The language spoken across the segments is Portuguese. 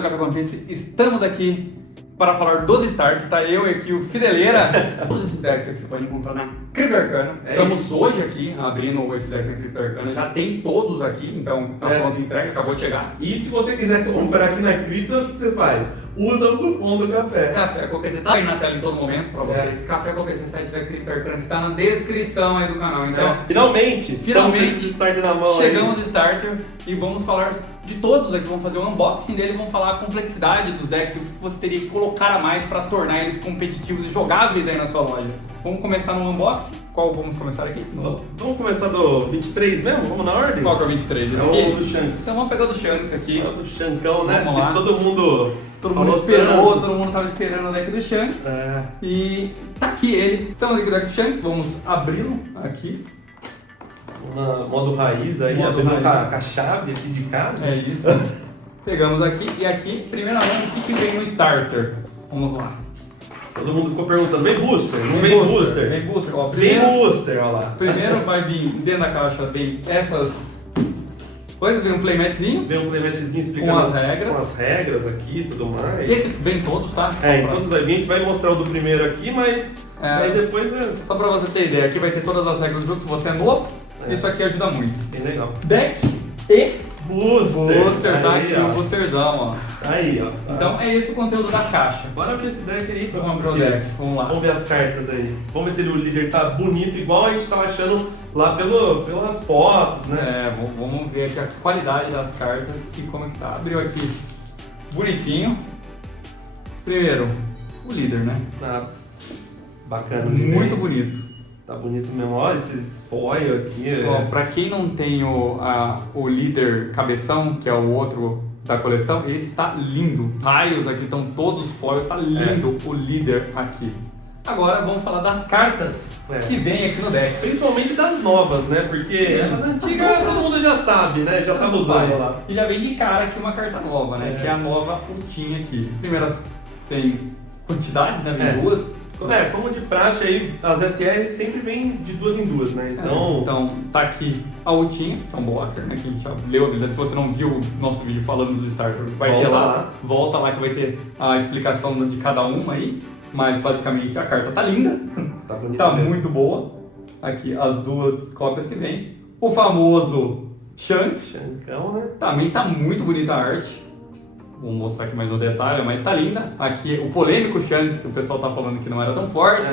do Café com Piece. Estamos aqui para falar dos Start, tá eu e aqui o Fideleira. Todos esses decks aqui você pode encontrar na Cripto Arcana. Estamos hoje aqui abrindo esse deck na Cripto Arcana, já tem todos aqui, então tá pronto, entrega, acabou de chegar. E se você quiser comprar aqui na Cripto, o que você faz? Usa o cupom do café. Café com PC tá aí na tela em todo momento pra vocês. Café com PC, site da Cripto Arcana, está na descrição aí do canal. Então, finalmente Starter na mão chegamos de Starter e vamos falar de todos aqui. Vamos fazer um unboxing dele, vamos falar a complexidade dos decks, o que você teria que colocar a mais para tornar eles competitivos e jogáveis aí na sua loja. Vamos começar no unboxing. Qual vamos começar aqui? Vamos começar do 23 mesmo? Vamos na ordem? Qual que é o 23? É o do Shanks. Então vamos pegar o do Shanks aqui. É o do Shankão, né? Vamos lá. Que todo mundo esperou, todo mundo tava esperando o deck do Shanks. É. E tá aqui ele. Estamos aqui no deck do Shanks, vamos abri-lo aqui. Na modo raiz aí, Modo abrindo raiz. com a chave aqui de casa. É isso. Pegamos aqui e aqui, primeiramente, o que vem no Starter? Vamos lá. Todo mundo ficou perguntando, vem booster? Não vem booster? Vem booster, ó. Vem booster, olha lá. Primeiro vai vir dentro da caixa, vem essas coisas, vem um playmatzinho. Vem um playmatzinho explicando Com as regras. com as regras aqui e tudo mais. Esse vem todos, tá? Em todos vai vir, a gente vai mostrar o do primeiro aqui, mas aí depois Só pra você ter ideia, aqui vai ter todas as regras do jogo, se você é novo, isso aqui ajuda muito. bem legal. Deck e Booster, tá aí, aqui, ó. um boosterzão, ó. Aí, ó. Então é esse o conteúdo da caixa. Bora abrir esse deck aí. Vamos abrir o deck, vamos lá. Vamos ver as cartas aí. Vamos ver se o líder tá bonito, igual a gente tava achando lá pelas fotos, né? É, vamos ver aqui a qualidade das cartas e como é que tá. Abriu aqui bonitinho. Primeiro, o líder, né? Tá bacana. o líder Muito aí. bonito. Tá bonito mesmo. Olha esses foil aqui. Ó, pra quem não tem o líder cabeção, que é o outro da coleção, esse tá lindo. Raios aqui estão todos foil, tá lindo o líder aqui. Agora vamos falar das cartas que vem aqui no deck. Principalmente das novas, né? Porque as antigas todo mundo já sabe, né? Já tava usando lá. E já vem de cara aqui uma carta nova, né? Que é a nova Ultinha aqui. Primeiro tem quantidades, né? Vem duas. Como de praxe aí, as SR sempre vem de duas em duas, né? Então tá aqui a Ultinha, que é um blocker, né? Que a gente já leu a habilidade. Se você não viu o nosso vídeo falando dos starters, vai ter lá. Volta lá que vai ter a explicação de cada uma aí. Mas basicamente a carta tá linda. Tá bonita. Tá muito boa. Aqui as duas cópias que vem. O famoso Shanks. Shankão, né? Também tá muito bonita a arte. Vou mostrar aqui mais no detalhe, mas tá linda. Aqui o polêmico Shanks, que o pessoal tá falando que não era tão forte,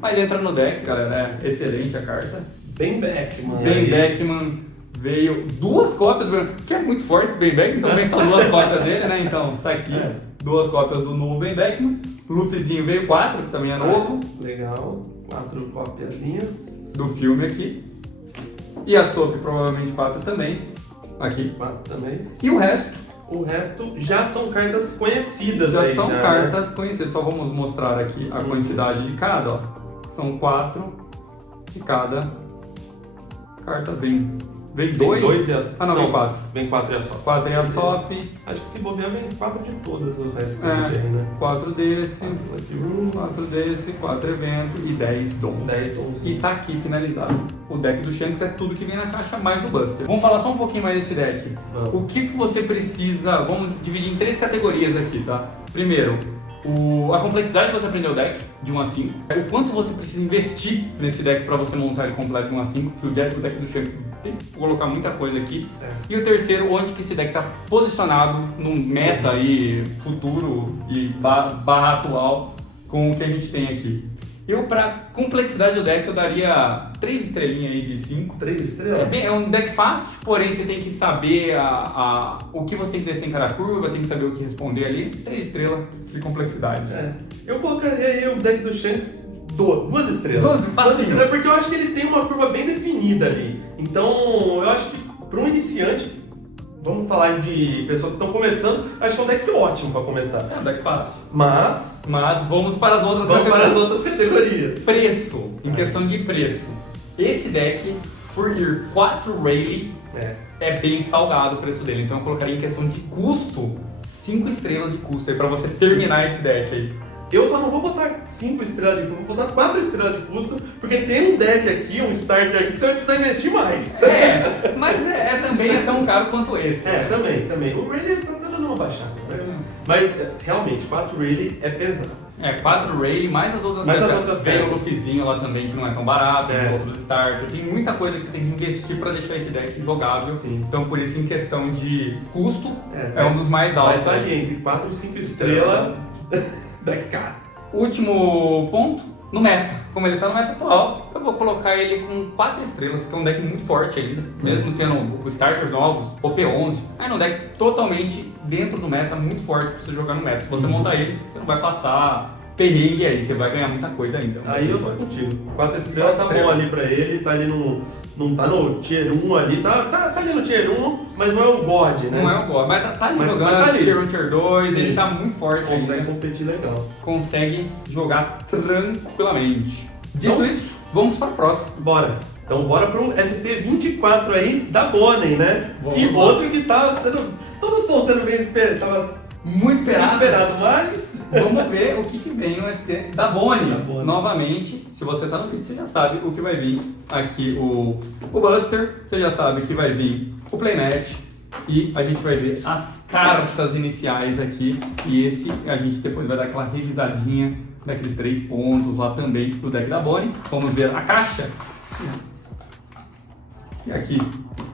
mas entra no deck, galera. É excelente a carta. Ben Beckman. Ben Beckman veio duas cópias, que é muito forte esse Ben Beckman, então vem essas duas cópias dele, né? Então tá aqui duas cópias do novo Ben Beckman. Luffyzinho veio 4, que também é novo. Legal. 4 copiazinhas. Do filme aqui. E a Soap provavelmente 4 também. Aqui. 4 também. E o resto. O resto já são cartas conhecidas Já aí, são né? cartas conhecidas. Só vamos mostrar aqui a quantidade de cada, ó. São 4 de cada carta. Vem 2 e a... vem 4. Vem 4 e a só. 4 e a Sop. Acho que se bobear vem 4 de todas o resto aí, né? 4 desse, 4 4 desse, 4 evento e 10 dons. 10 dons. E tá aqui finalizado. O deck do Shanks é tudo que vem na caixa mais o Buster. Vamos falar só um pouquinho mais desse deck. Vamos. O que você precisa... Vamos dividir em 3 categorias aqui, tá? Primeiro, a complexidade de você aprender o deck, de 1 a 5. O quanto você precisa investir nesse deck para você montar ele completo de 1 a 5. Que o deck do Shanks tem que colocar muita coisa aqui. E o terceiro, onde que esse deck tá posicionado num meta aí, futuro e barra atual com o que a gente tem aqui. Eu, pra complexidade do deck, eu daria 3 estrelinhas aí de 5. 3 estrelas? É um deck fácil, porém você tem que saber o que você tem que descer em cada curva, tem que saber o que responder ali. 3 estrelas de complexidade. Eu colocaria aí o deck do Shanks 2 estrelas. 2 estrelas, porque eu acho que ele tem uma curva bem definida ali. Então, eu acho que para um iniciante, vamos falar de pessoas que estão começando, acho que é um deck ótimo para começar. É um deck fácil. Mas vamos para as outras vamos para as outras categorias. Preço, em questão de preço. Esse deck, por ir 4 Rayleigh, é bem salgado o preço dele. Então eu colocaria em questão de custo, 5 estrelas de custo aí para você terminar esse deck aí. Eu só não vou botar 5 estrelas de custo, vou botar 4 estrelas de custo, porque tem um deck aqui, um starter aqui, que você vai precisar investir mais. Mas também é tão caro quanto esse. Também. O Rayleigh tá dando uma baixada, né? Mas, realmente, 4 Rayleigh é pesado. 4 Rayleigh, mais as outras Mais as cartas. outras Vem o cartas. Luffyzinho lá também, que não é tão barato, É. outros starters. Tem muita coisa que você tem que investir pra deixar esse deck jogável. Sim. Então, por isso, em questão de custo, É. é um dos mais Vai altos. estar ali entre 4 e 5 estrelas, deck caro. Último ponto, no meta. Como ele tá no meta atual, eu vou colocar ele com 4 estrelas, que é um deck muito forte ainda. Mesmo tendo os starters novos, o P11, é um deck totalmente dentro do meta, muito forte pra você jogar no meta. Se você montar ele, você não vai passar perrengue aí, você vai ganhar muita coisa ainda. Aí eu tô contigo. 4 estrelas tá bom ali pra ele, tá ali no... Não tá no Tier 1 ali, tá ali no Tier 1, mas não é o God, né? Não é o God, mas tá ali Mas jogando, tá ali. Tier 1, Tier 2, Sim. ele tá muito forte Consegue ainda. competir legal. Consegue jogar tranquilamente. Dito Então- isso, vamos para o próximo. Bora. Então bora pro SP24 aí da Bonnie, né? Vamos que lá. outro que tá sendo... Todos estão sendo bem esperados. Tava Muito esperado. esperado, mas... Vamos ver o que vem no ST da Bonnie. Da Bonnie. Novamente, se você tá no vídeo, você já sabe o que vai vir aqui o Buster, você já sabe que vai vir o Playmat e a gente vai ver as cartas iniciais aqui e esse a gente depois vai dar aquela revisadinha daqueles 3 pontos lá também do deck da Bonnie. Vamos ver a caixa. E aqui,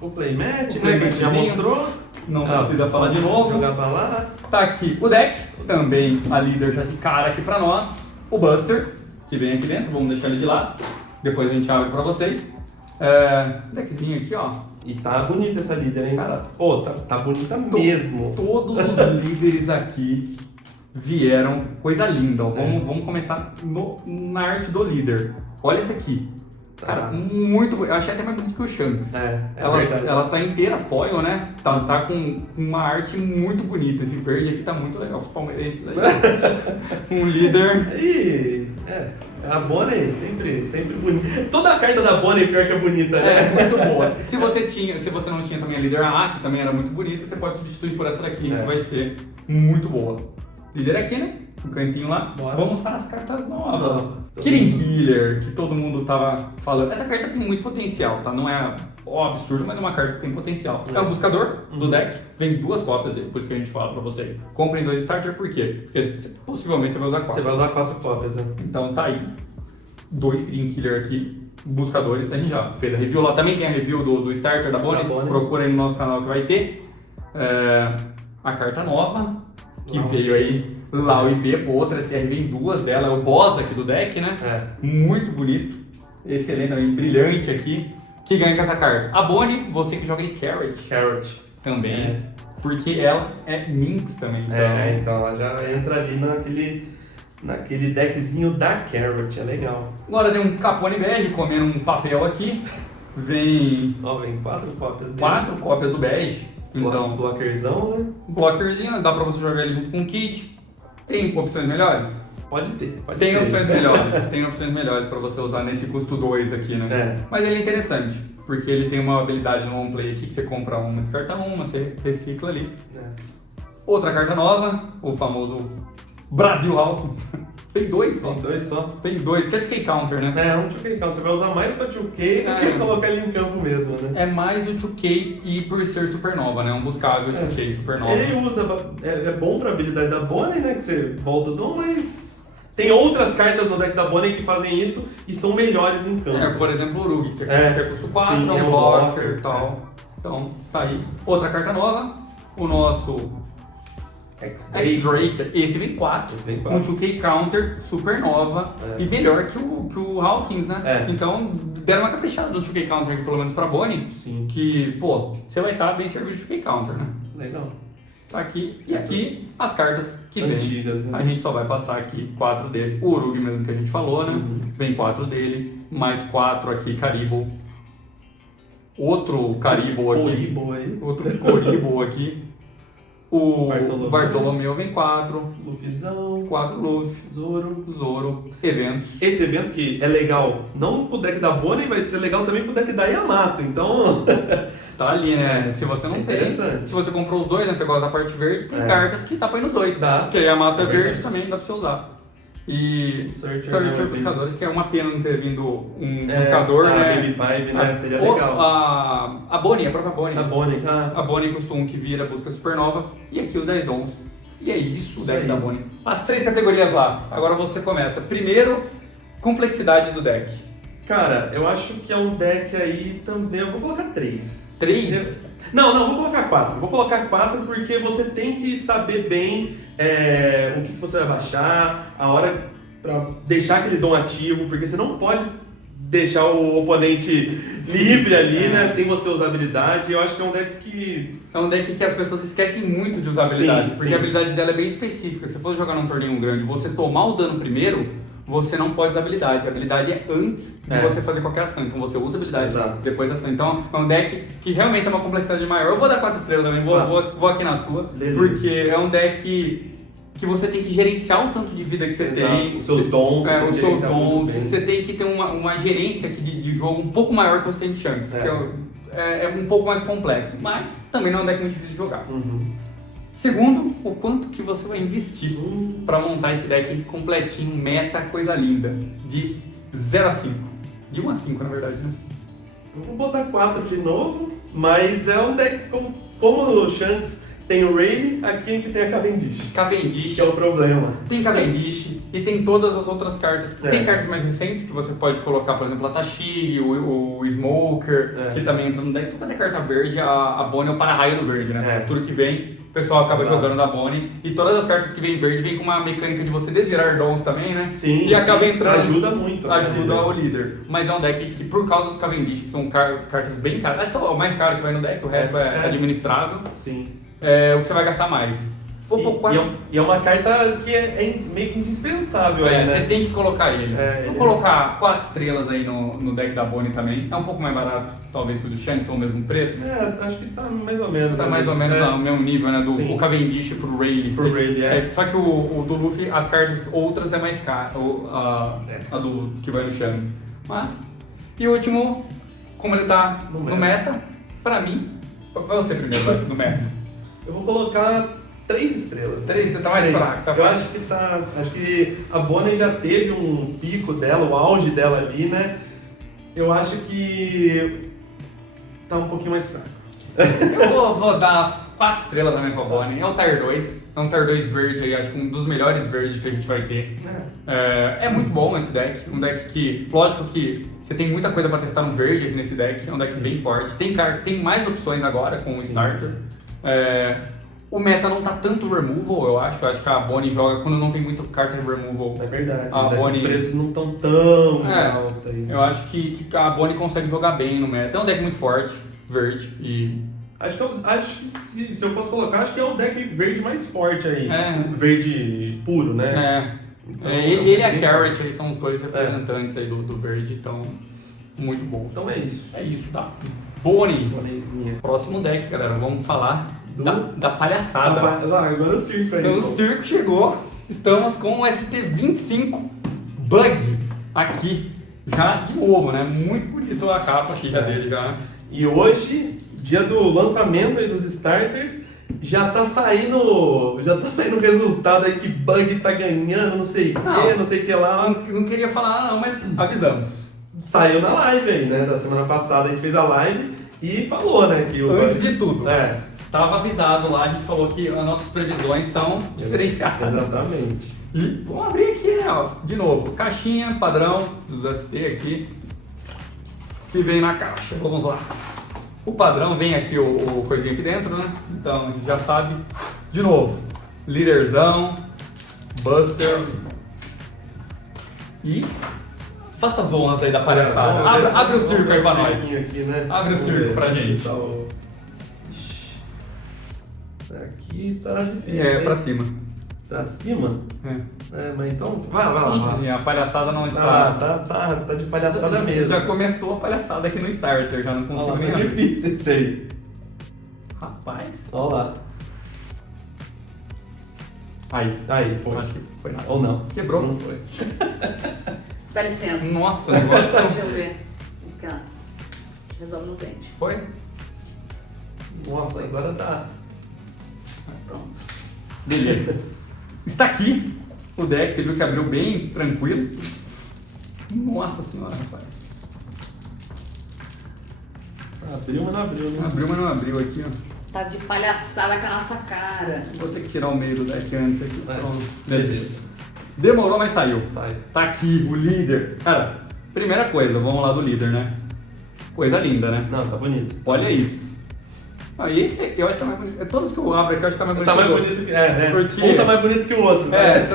O Playmat, O né? Que a gente já Playmatzinho. mostrou. não precisa falar de novo. Jogar pra lá. Tá aqui o deck, também a líder já de cara aqui pra nós. O Buster, que vem aqui dentro, vamos deixar ele de lado. Depois a gente abre pra vocês. Deckzinho aqui, ó. E tá bonita essa líder, hein? Cara, Pô, tá bonita mesmo. Todos os líderes aqui vieram, coisa linda. Ó. Vamos começar na arte do líder. Olha esse aqui. Cara, muito bonito. Eu achei até mais bonito que o Shanks. Verdade. Ela tá inteira foil, né? Tá com uma arte muito bonita. Esse verde aqui tá muito legal. Os palmeirenses aí. Um líder. E a Bonnie sempre bonita. Toda a carta da Bonnie pior que é bonita, né? Muito boa. Se você não tinha também a líder A, que também era muito bonita, você pode substituir por essa daqui, que vai ser muito boa. Líder aqui, né? Um cantinho lá. Bora. Vamos para as cartas novas. Nossa. Killing Killer, que todo mundo tava falando. Essa carta tem muito potencial, tá? Não é absurdo, mas é uma carta que tem potencial. É o buscador do deck. Vem 2 cópias, por isso que a gente fala pra vocês. Comprem 2 starter, por quê? Porque possivelmente você vai usar 4. Você vai usar 4 cópias, né? Então tá aí. 2 Killing Killer aqui, buscadores, a gente já fez a review lá. Também tem a review do starter da Bonnie. Procura aí no nosso canal que vai ter. A carta nova, que veio aí lá o IP, pô, outra SR vem 2 dela, é o boss aqui do deck, né? Muito bonito, excelente também, brilhante aqui. Que ganha com essa carta? A Bonnie, você que joga de Carrot também, porque ela é Minx também. Então ela já entra ali naquele deckzinho da Carrot, é legal. Agora tem um Capone bege comendo um papel aqui, vem Vem 4 cópias dele. 4 cópias do bege. Então, Blockerzão, né? blockerzinho, dá pra você jogar ele junto com o kit. Tem opções melhores? Pode ter. Tem opções melhores, tem opções melhores pra você usar nesse custo 2 aqui, né? Mas ele é interessante, porque ele tem uma habilidade no on play aqui que você compra uma, descarta uma, você recicla ali. Outra carta nova, o famoso Brasil Hawkins. Tem 2 só. Tem 2 só. Tem 2, que é 2K Counter, né? Um 2K Count. Você vai usar mais pra 2K do que colocar ele em campo mesmo, né? É mais o 2K e por ser supernova, né? Um buscável 2K supernova. Ele usa... É bom pra habilidade da Bonnie, né? Que você volta o dom, mas... Tem outras cartas no deck da Bonnie que fazem isso e são melhores em campo. Por exemplo, o Urug, que é custo 4, Sim, é é um um blocker blocker, e tal. Então, tá aí. Outra carta nova, o nosso X-Drake. Esse vem 4. Um 2K Counter, supernova e melhor que o Hawkins, né? Então, deram uma caprichada no 2K Counter aqui, pelo menos pra Bonnie. Sim. Que, pô, você vai estar bem servido de 2K Counter, né? Legal. Tá aqui. E aqui, as cartas que vem. Antigas, né? A gente só vai passar aqui 4 desses. O Urug mesmo que a gente falou, né? Vem 4 dele. Mais 4 aqui, Caribou. Outro Caribou aqui. Coribou aí. Outro Coribou aqui. O Bartolomeu vem 4. Luffyzão. 4 Luffy. Zoro. Eventos. Esse evento que é legal não pro deck da Bonnie, vai ser legal também pro deck da Yamato. Então... Tá ali, né? Se você não tem. Se você comprou os 2, né? Você gosta da parte verde, tem cartas que tá pra ir nos 2. Dá. Porque a Yamato é verde também, dá pra você usar. e Searcher Searcher Buscadores, que é uma pena não ter vindo um buscador, a né? Baby5, né? Seria Ou legal. A Bonnie, a própria Bonnie. A Bonnie, A Bonnie custa um que vira busca supernova e aqui os 10 dons. E é isso o deck aí. da Bonnie. As 3 categorias lá. Agora você começa. Primeiro, complexidade do deck. Cara, eu acho que é um deck aí também. Eu vou colocar 3. 3? Não, vou colocar 4. Vou colocar 4 porque você tem que saber bem o que você vai baixar, a hora pra deixar aquele dom ativo, porque você não pode deixar o oponente livre ali, né? Sem você usar habilidade. Eu acho que é um deck que... É um deck que as pessoas esquecem muito de usar habilidade, porque sim. a habilidade dela é bem específica. Se for jogar num torneio grande e você tomar o dano primeiro, você não pode usar habilidade. A habilidade é antes de você fazer qualquer ação. Então você usa a habilidade depois da ação. Então é um deck que realmente é uma complexidade maior. Eu vou dar 4 estrelas também, vou aqui na sua. Beleza. Porque é um deck que você tem que gerenciar o tanto de vida que você tem. Os seus dons. Os seus dons. Você tem que ter uma gerência aqui de jogo um pouco maior que você tem de Shanks. Porque é um pouco mais complexo. Mas também não é um deck muito difícil de jogar. Segundo, o quanto que você vai investir para montar esse deck completinho, meta, coisa linda. De 0 a 5. De 1 a 5, na verdade, né? Eu vou botar 4 de novo, mas é um deck como o Shanks tem o Rayleigh, aqui a gente tem a Cavendish. Cavendish. Que é o problema. Tem Cavendish e tem todas as outras cartas. Tem cartas mais recentes que você pode colocar, por exemplo, a Tashig, o Smoker, que também entra no deck. Tudo é carta verde, a Bonnie é o para-raio do verde, né? Tudo que vem, o pessoal acaba jogando da Bonnie. E todas as cartas que vêm verde vêm com uma mecânica de você desvirar dons também, né? Sim. E acaba entrando. Ajuda muito. Ajuda o líder. Mas é um deck que, por causa dos Cavendish, que são cartas bem caras, acho que é o mais caro que vai no deck, o resto é administrável. Sim. É o que você vai gastar mais. E é uma carta que é meio que indispensável aí, né? Você tem que colocar ele. Vou colocar 4 estrelas aí no deck da Bonnie também. É um pouco mais barato, talvez, que o do Shanks, ou o mesmo preço. Acho que tá mais ou menos. Tá mais ou menos no mesmo nível, né? O Cavendish pro Rayleigh. Só que o do Luffy, as cartas outras é mais caro. A do que vai no Shanks. Mas... E o último, como ele tá no meta, pra mim... Vai você primeiro, vai, no meta. Eu vou colocar 3 estrelas. 3? Você tá mais fraco, Eu acho que tá. Acho que a Bonnie já teve um pico dela, o auge dela ali, né? Eu acho que tá um pouquinho mais fraco. Eu vou dar as 4 estrelas também pra Bonnie. É um Tier 2. É um Tier 2 verde aí, acho que um dos melhores verdes que a gente vai ter. É muito bom esse deck. Um deck que, lógico que você tem muita coisa pra testar no verde aqui nesse deck. É um deck bem forte. Tem mais opções agora com o Starter. O meta não tá tanto removal, eu acho. Eu acho que a Bonnie joga quando não tem muita carta removal. É verdade. Os pretos não estão tão alta aí. Eu acho que a Bonnie consegue jogar bem no meta. É um deck muito forte, verde. E... Acho que se eu fosse colocar, acho que é o deck verde mais forte aí. Verde puro, né? Então, ele e a Carrot aí são os dois representantes aí do verde, então muito bom. Então é isso. É isso, tá? Bonnie. Bonniezinha. Próximo deck, galera. Vamos falar da palhaçada. Agora o circo aí. Então o circo chegou. Estamos com o ST25 Bug aqui. Já de novo, né? Muito bonito a capa aqui já dele já. E hoje, dia do lançamento aí dos starters, já tá saindo o resultado aí que Bug tá ganhando, não sei o que lá. Não queria falar não, mas avisamos. Saiu na live aí, né? Da semana passada a gente fez a live e falou, né? Que Antes de tudo. Tava avisado lá, a gente falou que as nossas previsões são diferenciadas. Exatamente. E vamos abrir aqui, né? Ó, de novo, caixinha padrão dos ST aqui, que vem na caixa. Vamos lá. O padrão vem aqui o coisinho aqui dentro, né? Então a gente já sabe. De novo, líderzão, Buster e faça as honras aí da palhaçada. Abre o circo aí pra nós. Aqui, né? Abre o circo pra gente. Aqui tá difícil. Pra cima. Pra cima? Mas então. Vai lá. E a palhaçada não está. Tá de palhaçada mesmo. Já começou a palhaçada aqui no starter, já não consigo nem abrir. É difícil isso aí. Rapaz. Olha lá. Aí, foi. Acho que foi nada. Ou não. Quebrou. Não foi. Dá licença. Nossa, o negócio. Deixa eu ver. Vem cá. Resolve no dente. Foi? Nossa, agora tá. Pronto. Beleza. Está aqui O deck, você viu que abriu bem tranquilo. Nossa senhora, rapaz. Abriu, mas não abriu, né? Abriu, mas não abriu aqui, ó. Tá de palhaçada com a nossa cara. Vou ter que tirar o meio do deck antes aqui. Pronto. Beleza. Demorou, mas saiu. Sai. Tá aqui, o líder. Cara, primeira coisa, vamos lá do líder, né? Coisa linda, né? Não, tá bonito. Olha isso. Ah, e esse eu acho que tá mais bonito. Todos que eu abro aqui eu acho que tá mais bonito. Tá mais que o outro. bonito que... Porque- Um tá mais bonito que o outro. né?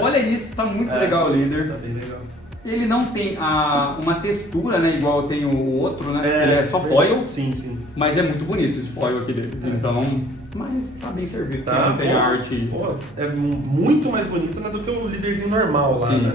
Olha isso, tá muito legal o líder. Tá bem legal. Ele não tem uma textura, né, igual tem o outro, né? Ele é só foil, Sim, sim. mas é muito bonito esse foil aqui deles. Então, mas tá bem servido, porque Tá, não tem pô, arte. pô, é muito mais bonito, né, do que o líderzinho normal lá, Sim. né?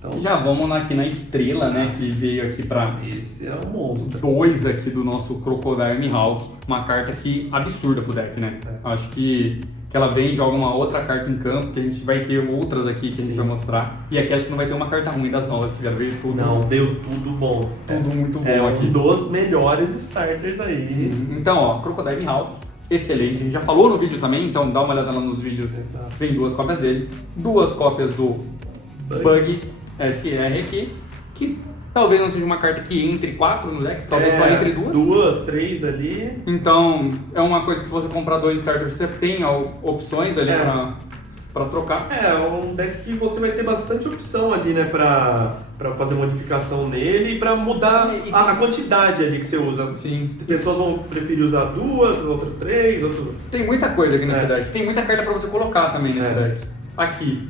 Então, Já vamos aqui na estrela, né, que veio aqui pra esse é o monstro. 2 aqui do nosso Crocodile Mihawk. Uma carta aqui absurda pro deck, né? Acho que ela vem e joga uma outra carta em campo, que a gente vai ter outras aqui que a gente vai mostrar. E aqui acho que não vai ter uma carta ruim das novas, que já veio tudo. Não, veio tudo bom. Tudo muito bom É aqui. um dos melhores starters aí. Então, ó, Crocodile Mihawk, excelente. A gente já falou no vídeo também, então dá uma olhada lá nos vídeos. Exato. Vem 2 cópias dele. 2 cópias do Bug SR aqui, que talvez não seja uma carta que entre 4 no deck, talvez só entre 2. 2, 3 ali. Então, é uma coisa que se você comprar 2 starters, você tem opções ali pra trocar. É um deck que você vai ter bastante opção ali, né, pra fazer modificação nele e pra mudar a quantidade ali que você usa. Sim. Pessoas vão preferir usar 2, outras 3, outro... Tem muita coisa aqui nesse É. deck. Tem muita carta pra você colocar também nesse É. deck. Aqui,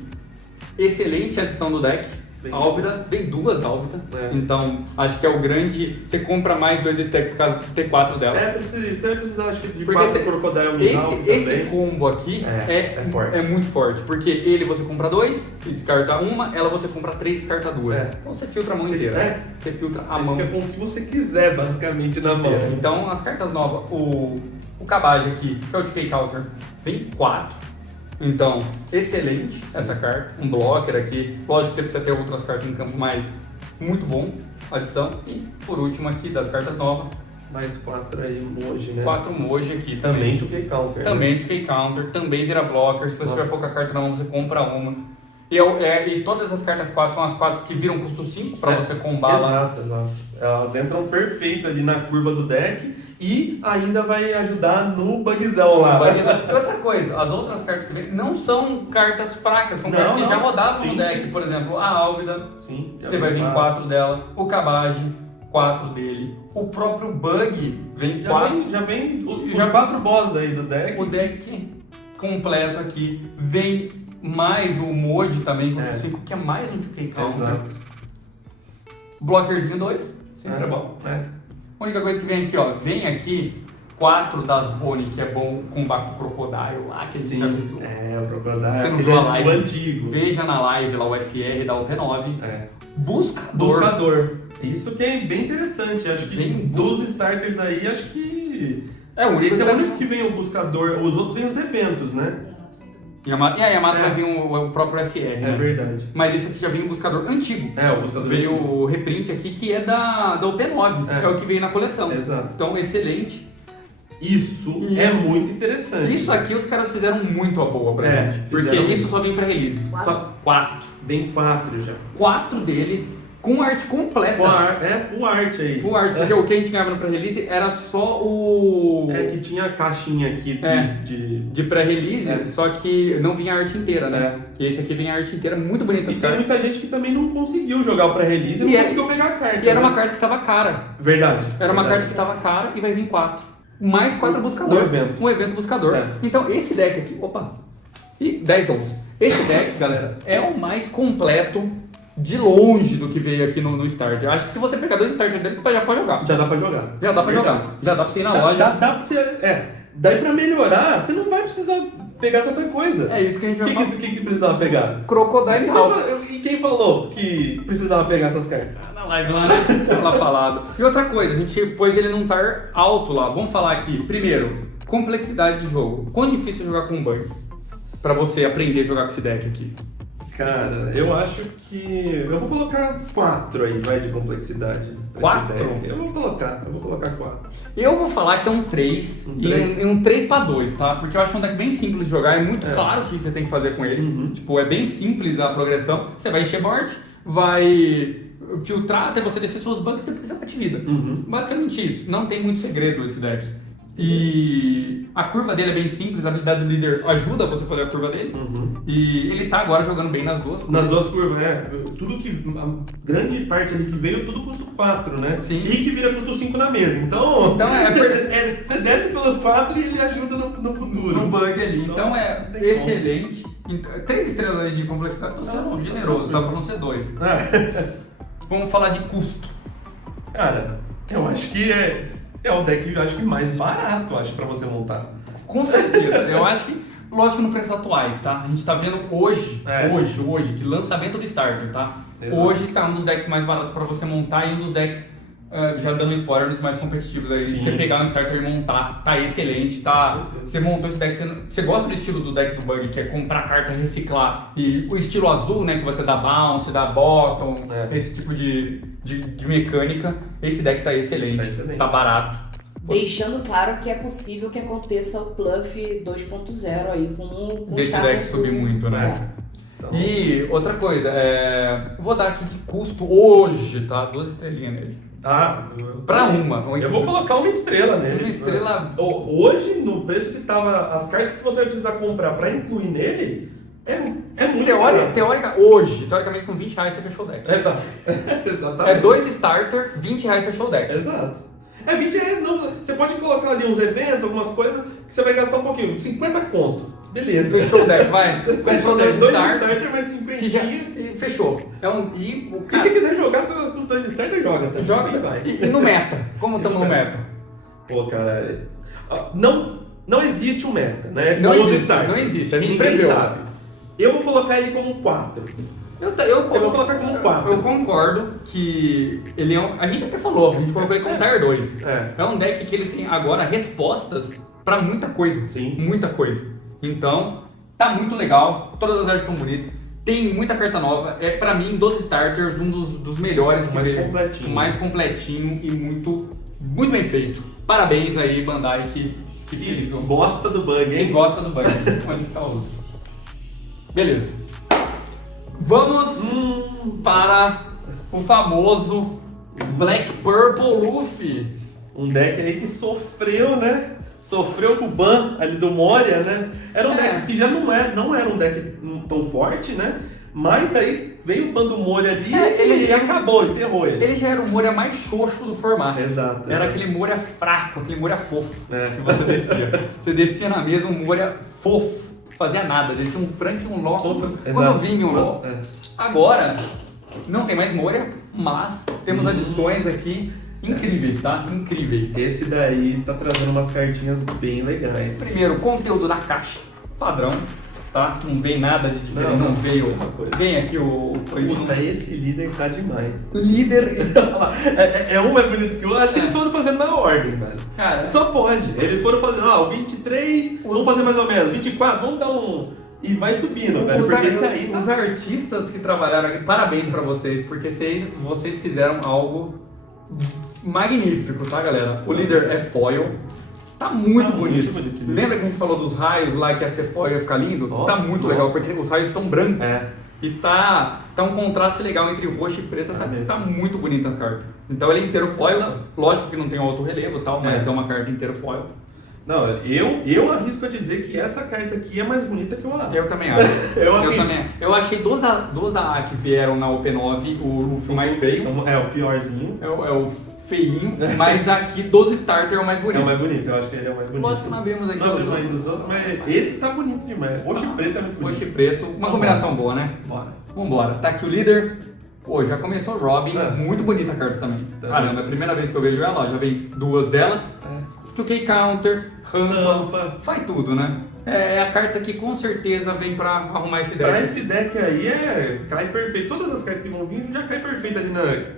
excelente adição do deck. Bem Álvida, vem 2 Álvida. É. Então, acho que é o grande... Você compra mais 2 desse deck por causa de ter 4 dela. Você vai precisar, acho que, de Porque 4 Crocodile Mihawk esse também. combo aqui É forte. é muito forte, porque ele você compra 2 e descarta uma, ela você compra 3 e descarta 2. É. Então você filtra a mão Você- inteira. é. Você filtra a Você mão fica com o que você quiser, basicamente, na mão. inteira. Então as cartas novas, o Cabage aqui, que é o Decay Counter, vem 4. Então, excelente essa carta. Um blocker aqui. Lógico que você precisa ter outras cartas em campo, mas muito bom. Adição. E por último aqui, das cartas novas, Mais 4 aí, Moji, né? 4 Moji aqui Também Decay Counter. Também Decay Counter, também vira blocker. Se você Nossa. tiver pouca carta na mão, você compra uma. E todas as cartas 4 são as 4 que viram custo 5 para você combar lá. Exato. Elas entram perfeito ali na curva do deck e ainda vai ajudar no bugzão lá. Outra coisa, as outras cartas que vêm não são cartas fracas, são Não, cartas que não. já rodavam Sim, no deck. sim. Por exemplo, a Álvida, Sim. você vai vir 4 dela. O Cabage, 4 dele. O próprio Bug vem 4. Já vem os Já- 4 boss aí do deck. O deck completo aqui. Vem mais o Moji também, com É. 5, que é mais um Decay Counter. Exato. Blockerzinho 2, sempre é bom. É. A única coisa que vem aqui, ó, vem aqui 4 das Boni, que é bom combar com o Crocodile lá, que a gente já viu. É, o Crocodile. Você não aquele viu a live? antigo. Veja na live lá o SR da UT9. É. Buscador. Buscador. Isso que é bem interessante. Acho que Vem dos starters aí, acho que. É o único Esse é que o tá único que vem o buscador. Os outros vêm os eventos, né? E a Yamato É. vai vir o próprio SR, É né? verdade. Mas esse aqui já vem o buscador antigo. É, o buscador. Veio antigo. o reprint aqui que é da UP9, É. que é o que veio na coleção. Exato. Então, excelente. Isso é muito interessante. Isso aqui os caras fizeram muito a boa pra É, gente. Porque fizeram isso muito. só vem pra release. Quatro. Só 4. Vem 4 já. 4 dele com arte completa. Full art aí. Full art, porque o que a gente ganhava no pré-release era só o... É que tinha a caixinha aqui de pré-release, É. só que não vinha a arte inteira, né? E esse aqui vem a arte inteira, muito bonita E as tem cartas. muita gente que também não conseguiu jogar o pré-release e E não é- conseguiu pegar a carta. E era uma né? carta que tava cara. Verdade. Era uma verdade. carta que tava cara e vai vir 4. Mais 4 buscador. Um evento. Um evento buscador. É. Então esse deck aqui, opa, e 10 12. Esse deck, galera, é o mais completo de longe do que veio aqui no Starter. Eu acho que se você pegar 2 Starters dele, já pode jogar. Já dá pra jogar. Já dá pra Verdade. jogar. Já dá pra você ir na Dá, loja. dá pra você. Daí pra melhorar, você não vai precisar pegar tanta coisa. É isso que a gente O vai que, falar. que precisava pegar? Crocodile Mihawk. E quem falou que precisava pegar essas cartas? Na live lá, né? Lá falado. E outra coisa, a gente pôs ele num tar alto lá. Vamos falar aqui. Primeiro, complexidade de jogo. Quão difícil é jogar com um Bug? Pra você aprender a jogar com esse deck aqui. Cara, eu acho que. Eu vou colocar 4 aí, vai, de complexidade. 4? Eu vou colocar 4. Eu vou falar que é um 3 Um três. e um 3/2, tá? Porque eu acho um deck bem simples de jogar, é muito claro o que você tem que fazer com ele. Uhum. Tipo, é bem simples a progressão. Você vai encher board, vai filtrar até você descer suas bugs e depois você bate vida. Uhum. Basicamente isso. Não tem muito segredo esse deck. E a curva dele é bem simples, a habilidade do líder ajuda você a fazer a curva dele. Uhum. E ele tá agora jogando bem nas duas. Nas duas curvas, tudo que. A grande parte ali que veio, tudo custa 4, né? Sim. E que vira custo 5 na mesa. Então, você desce pelo 4 e ele ajuda no futuro. No bug ali. Então é não tem excelente. 3 estrelas aí de complexidade, tô sendo generoso, tá pra não ser 2. Vamos falar de custo. Cara, eu acho que é o deck, eu acho que mais barato, acho, pra você montar. Com certeza. Eu acho que, lógico, no preços atuais, tá? A gente tá vendo hoje, de lançamento do starter, tá? Exato. Hoje tá um dos decks mais baratos pra você montar e um dos decks, já dando spoiler, dos mais competitivos aí. Sim. Você pegar um starter e montar, tá excelente, tá? Com certeza. Você montou esse deck, você gosta do estilo do deck do Bug, que é comprar carta, reciclar, e o estilo azul, né, que você dá bounce, dá bottom, esse tipo de mecânica, esse deck tá excelente, tá barato. Deixando claro que é possível que aconteça o Pluff 2.0 aí com Desse starter deck subir muito, né? Então, E outra coisa, vou dar aqui de custo hoje, tá? 2 estrelinhas nele. Pra uma eu vou colocar uma estrela nele. Uma estrela. Hoje, no preço que tava, as cartas que você vai precisar comprar pra incluir nele, é muito Teoricamente com 20 reais você fechou o deck. Exato. Exatamente. É 2 starter, 20 reais você fechou o deck. Exato. 20 reais, não, você pode colocar ali uns eventos, algumas coisas, que você vai gastar um pouquinho, 50 conto. Beleza. Fechou o deck, vai. Você Comprou dois 2 starter, starter, mais 50. e fechou. E o E cara se quiser jogar com os 2 starter, joga. Tá? joga. Vai. E no meta? Como estamos no meta? Pô, cara, não existe um meta, né? Não Com os existe, starters. não existe, a gente Ninguém preveu. sabe. Eu vou colocar ele como 4. Eu vou colocar como 4. Eu concordo que ele é a gente até falou, a gente colocou ele como Tier 2. É um deck que ele tem agora respostas pra muita coisa. Sim. Muita coisa. Então, tá muito legal, todas as artes estão bonitas. Tem muita carta nova. É pra mim, dos starters, um dos melhores que mais veio. completinho. Mais completinho e muito bem feito. Parabéns aí, Bandai, que fez um. Gosta do bug, Quem hein? gosta do bug, onde está o uso. Beleza. Vamos para o famoso Black Purple Luffy. Um deck aí que sofreu, né? Sofreu com o ban ali do Moria, né? Era um deck que já não era um deck tão forte, né? Mas daí veio o ban do Moria ali e acabou, enterrou ele. Ele já era o Moria mais xoxo do formato. Exato. Era aquele Moria fraco, aquele Moria fofo que você descia. Você descia na mesa um Moria fofo. Fazia nada, descia um Frank e um Ló quando vinha um Ló. Agora, não tem mais Moria, mas temos adições aqui incríveis, tá? Incríveis. Esse daí tá trazendo umas cartinhas bem legais. Primeiro, conteúdo da caixa, padrão, tá? Não vem nada de diferente, não veio. Vem aqui o Puta, esse líder tá demais. líder. É um mais bonito que o outro. Acho que eles foram fazendo na ordem, velho. Cara, Só pode. Eles foram fazendo, o 23, vamos fazer mais ou menos. 24, vamos dar um. E vai subindo, velho. Porque esse aí tá. Os artistas que trabalharam aqui, parabéns pra vocês, porque vocês fizeram algo magnífico, tá, galera? O líder é foil. Tá muito bonito. Lembra que a gente falou dos raios lá que ia ser foil e ia ficar lindo? Tá muito legal, porque os raios estão brancos. E tá um contraste legal entre roxo e preto. Tá muito bonita a carta. Então ele é inteiro foil. Lógico que não tem auto relevo e tal, mas é uma carta inteira foil. Não, eu arrisco a dizer que essa carta aqui é mais bonita que o A. Eu também acho. Eu achei dos AA que vieram na OP9 o Luffy mais feio. É o piorzinho. É o feinho, mas aqui dos starter é o mais bonito. É o mais bonito, eu acho que ele é o mais bonito. Lógico que não abrimos aqui. Não abrimos ainda os outros, mas esse tá bonito demais. Roxo e preto é muito bonito. Roxo e preto, uma combinação boa, né? Bora. Vambora. Tá aqui o líder. Pô, já começou o Robin. Muito bonita a carta também. Caramba, é a primeira vez que eu vejo ela, ó, já vem 2 dela. 2K Counter, rampa, faz tudo, né? É a carta que com certeza vem pra arrumar esse deck. Pra esse deck aí cai perfeito. Todas as cartas que vão vir já cai perfeito ali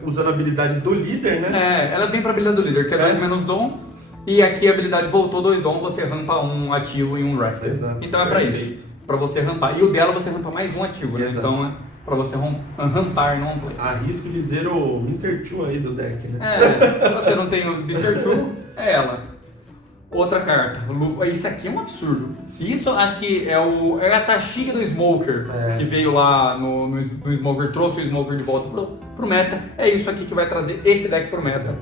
usando a habilidade do líder, né? Ela vem pra habilidade do líder, que é 2 menos dom. E aqui a habilidade voltou 2 dom, você rampa um ativo e um rested. Exato. Então é pra isso. Pra você rampar. E o dela você rampa mais um ativo, né? Exato. Então pra você rampar no on-play. Arrisco dizer o Mr. Two aí do deck, né? Você não tem o Mr. Two, é ela. Outra carta, isso aqui é um absurdo. Isso acho que é a taxinha do Smoker, que veio lá no Smoker, trouxe o Smoker de volta pro meta. É isso aqui que vai trazer esse deck pro meta.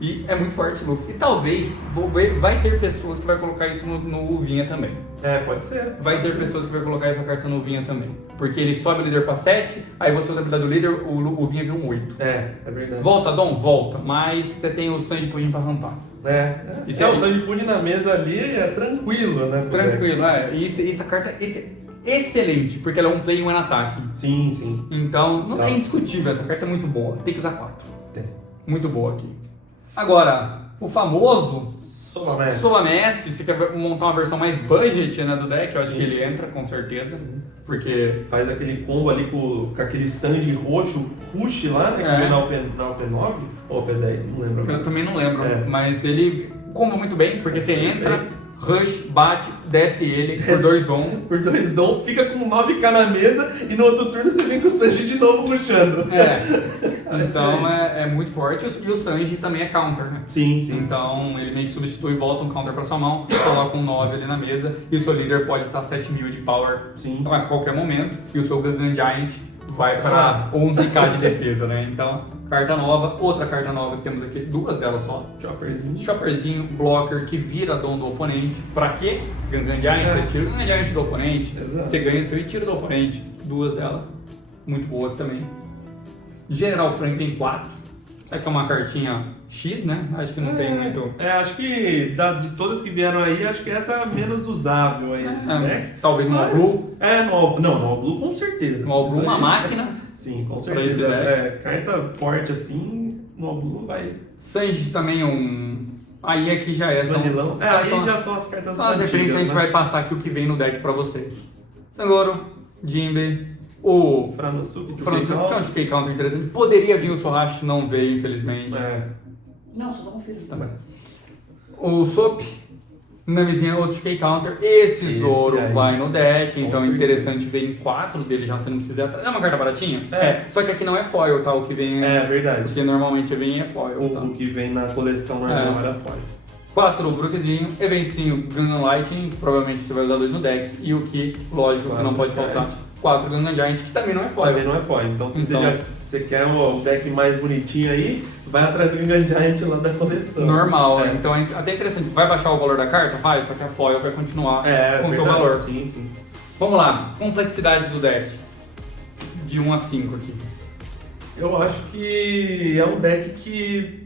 E é muito forte esse Luffy. E talvez, vai ter pessoas que vai colocar isso no Uvinha também. Pode ser. Vai ter pessoas que vai colocar essa carta no Uvinha também. Porque ele sobe o líder pra 7, aí você usa a habilidade do líder, o Uvinha vira um 8. É verdade. Volta, Dom? Volta. Mas você tem o Sandy Pudim pra rampar. E se o Sandy Pudim na mesa ali, é tranquilo, né? Tranquilo, E essa carta é excelente, porque ela é um play e um ataque. Sim. Então, não é indiscutível, essa carta é muito boa. Tem que usar 4. Tem. Muito boa aqui. Agora, o famoso Sovamask, se você quer montar uma versão mais budget, né, do deck, eu acho que ele entra, com certeza. Porque faz aquele combo ali com aquele Sanji roxo, Rush lá, né, que veio na OP9 ou OP10, não lembro. Eu também não lembro, mas ele comba muito bem, porque você entra, rush, bate, desce ele por 2 dom. Por 2 dom, fica com 9k na mesa e no outro turno você vem com o Sanji de novo rushando. Então é muito forte. E o Sanji também é counter, né? Sim. Então ele meio que substitui e volta um counter pra sua mão, coloca um 9 ali na mesa e o seu líder pode estar 7.000 de power a qualquer momento e o seu Gungan Giant vai para 11k de defesa, né? Então, carta nova, outra carta nova que temos aqui, 2 delas só. Chopperzinho, blocker que vira dom do oponente. Pra quê? Gungan Giant, você tira o Gungan Giant do oponente, você ganha seu e tira do oponente. 2 delas, muito boa também. General Franklin 4, que é uma cartinha X, né? Acho que não tem muito. Acho que de todas que vieram aí, acho que essa é a menos usável aí nesse deck. Talvez no All Blue. No All Blue com certeza. No All Blue uma máquina. Sim, com certeza. Carta forte assim, no All Blue vai. Sanji também é um. Aí aqui já é. Aí já são as cartas. São as referências, a gente vai passar aqui o que vem no deck pra vocês. Sangoro, Jinbe. O Franosuke, que é um DK counter interessante. Poderia vir o Sorashi, não veio, infelizmente. Não, só não fiz. Tá bem. O Sop, Namizinha, outro DK counter. Esse Zoro vai no deck, então é interessante ver em 4 dele já, você não precisa ir atrás. É uma carta baratinha? Só que aqui não é foil, tá? O que vem verdade. Porque normalmente vem é foil. O que vem na coleção normal era foil. 4 Brookzinho, eventinho Gungan Lightning, provavelmente você vai usar 2 no deck. E o que, lógico, que não pode faltar. 4 Gungan Giant, que também não é foil. Então, se você quer o deck mais bonitinho aí, vai atrás do Gungan Giant lá da coleção. Normal, então é até interessante. Vai baixar o valor da carta? Vai, só que a foil vai continuar com o seu valor. Sim. Vamos lá, complexidade do deck. De 1 a 5 aqui. Eu acho que é um deck que...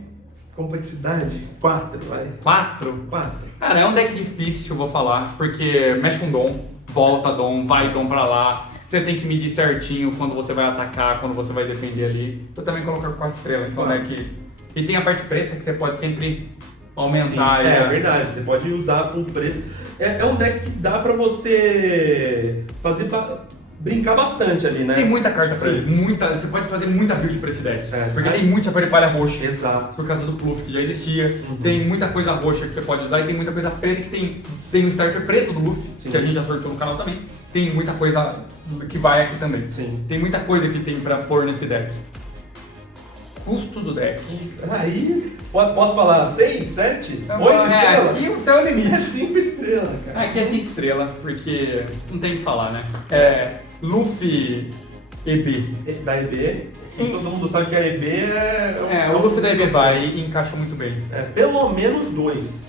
Complexidade? 4, vai. 4? 4. Cara, é um deck difícil, eu vou falar, porque mexe com dom, volta dom, vai dom pra lá. Você tem que medir certinho quando você vai atacar, quando você vai defender ali. Eu também coloquei 4 estrelas, então é que... E tem a parte preta que você pode sempre aumentar. Sim, é verdade, você pode usar pro preto. É um deck que dá pra você fazer... brincar bastante ali, né? Tem muita carta pra ele, você pode fazer muita build pra esse deck. Porque tem muita palha roxa. Exato. Por causa do Pluff que já existia. Tem muita coisa roxa que você pode usar e tem muita coisa preta que tem no starter preto do Luffy, que a gente já sorteou no canal também. Tem muita coisa que vai aqui também. Sim. Tem muita coisa que tem pra pôr nesse deck. Custo do deck. Aí, posso falar 6, 7, 8 estrelas? Aqui o céu é o limite. É 5 estrelas, cara. Aqui é 5 estrelas, porque não tem o que falar, né? Luffy EB. Da EB. Todo mundo sabe que a EB o Luffy da EB vai e encaixa muito bem. Pelo menos 2.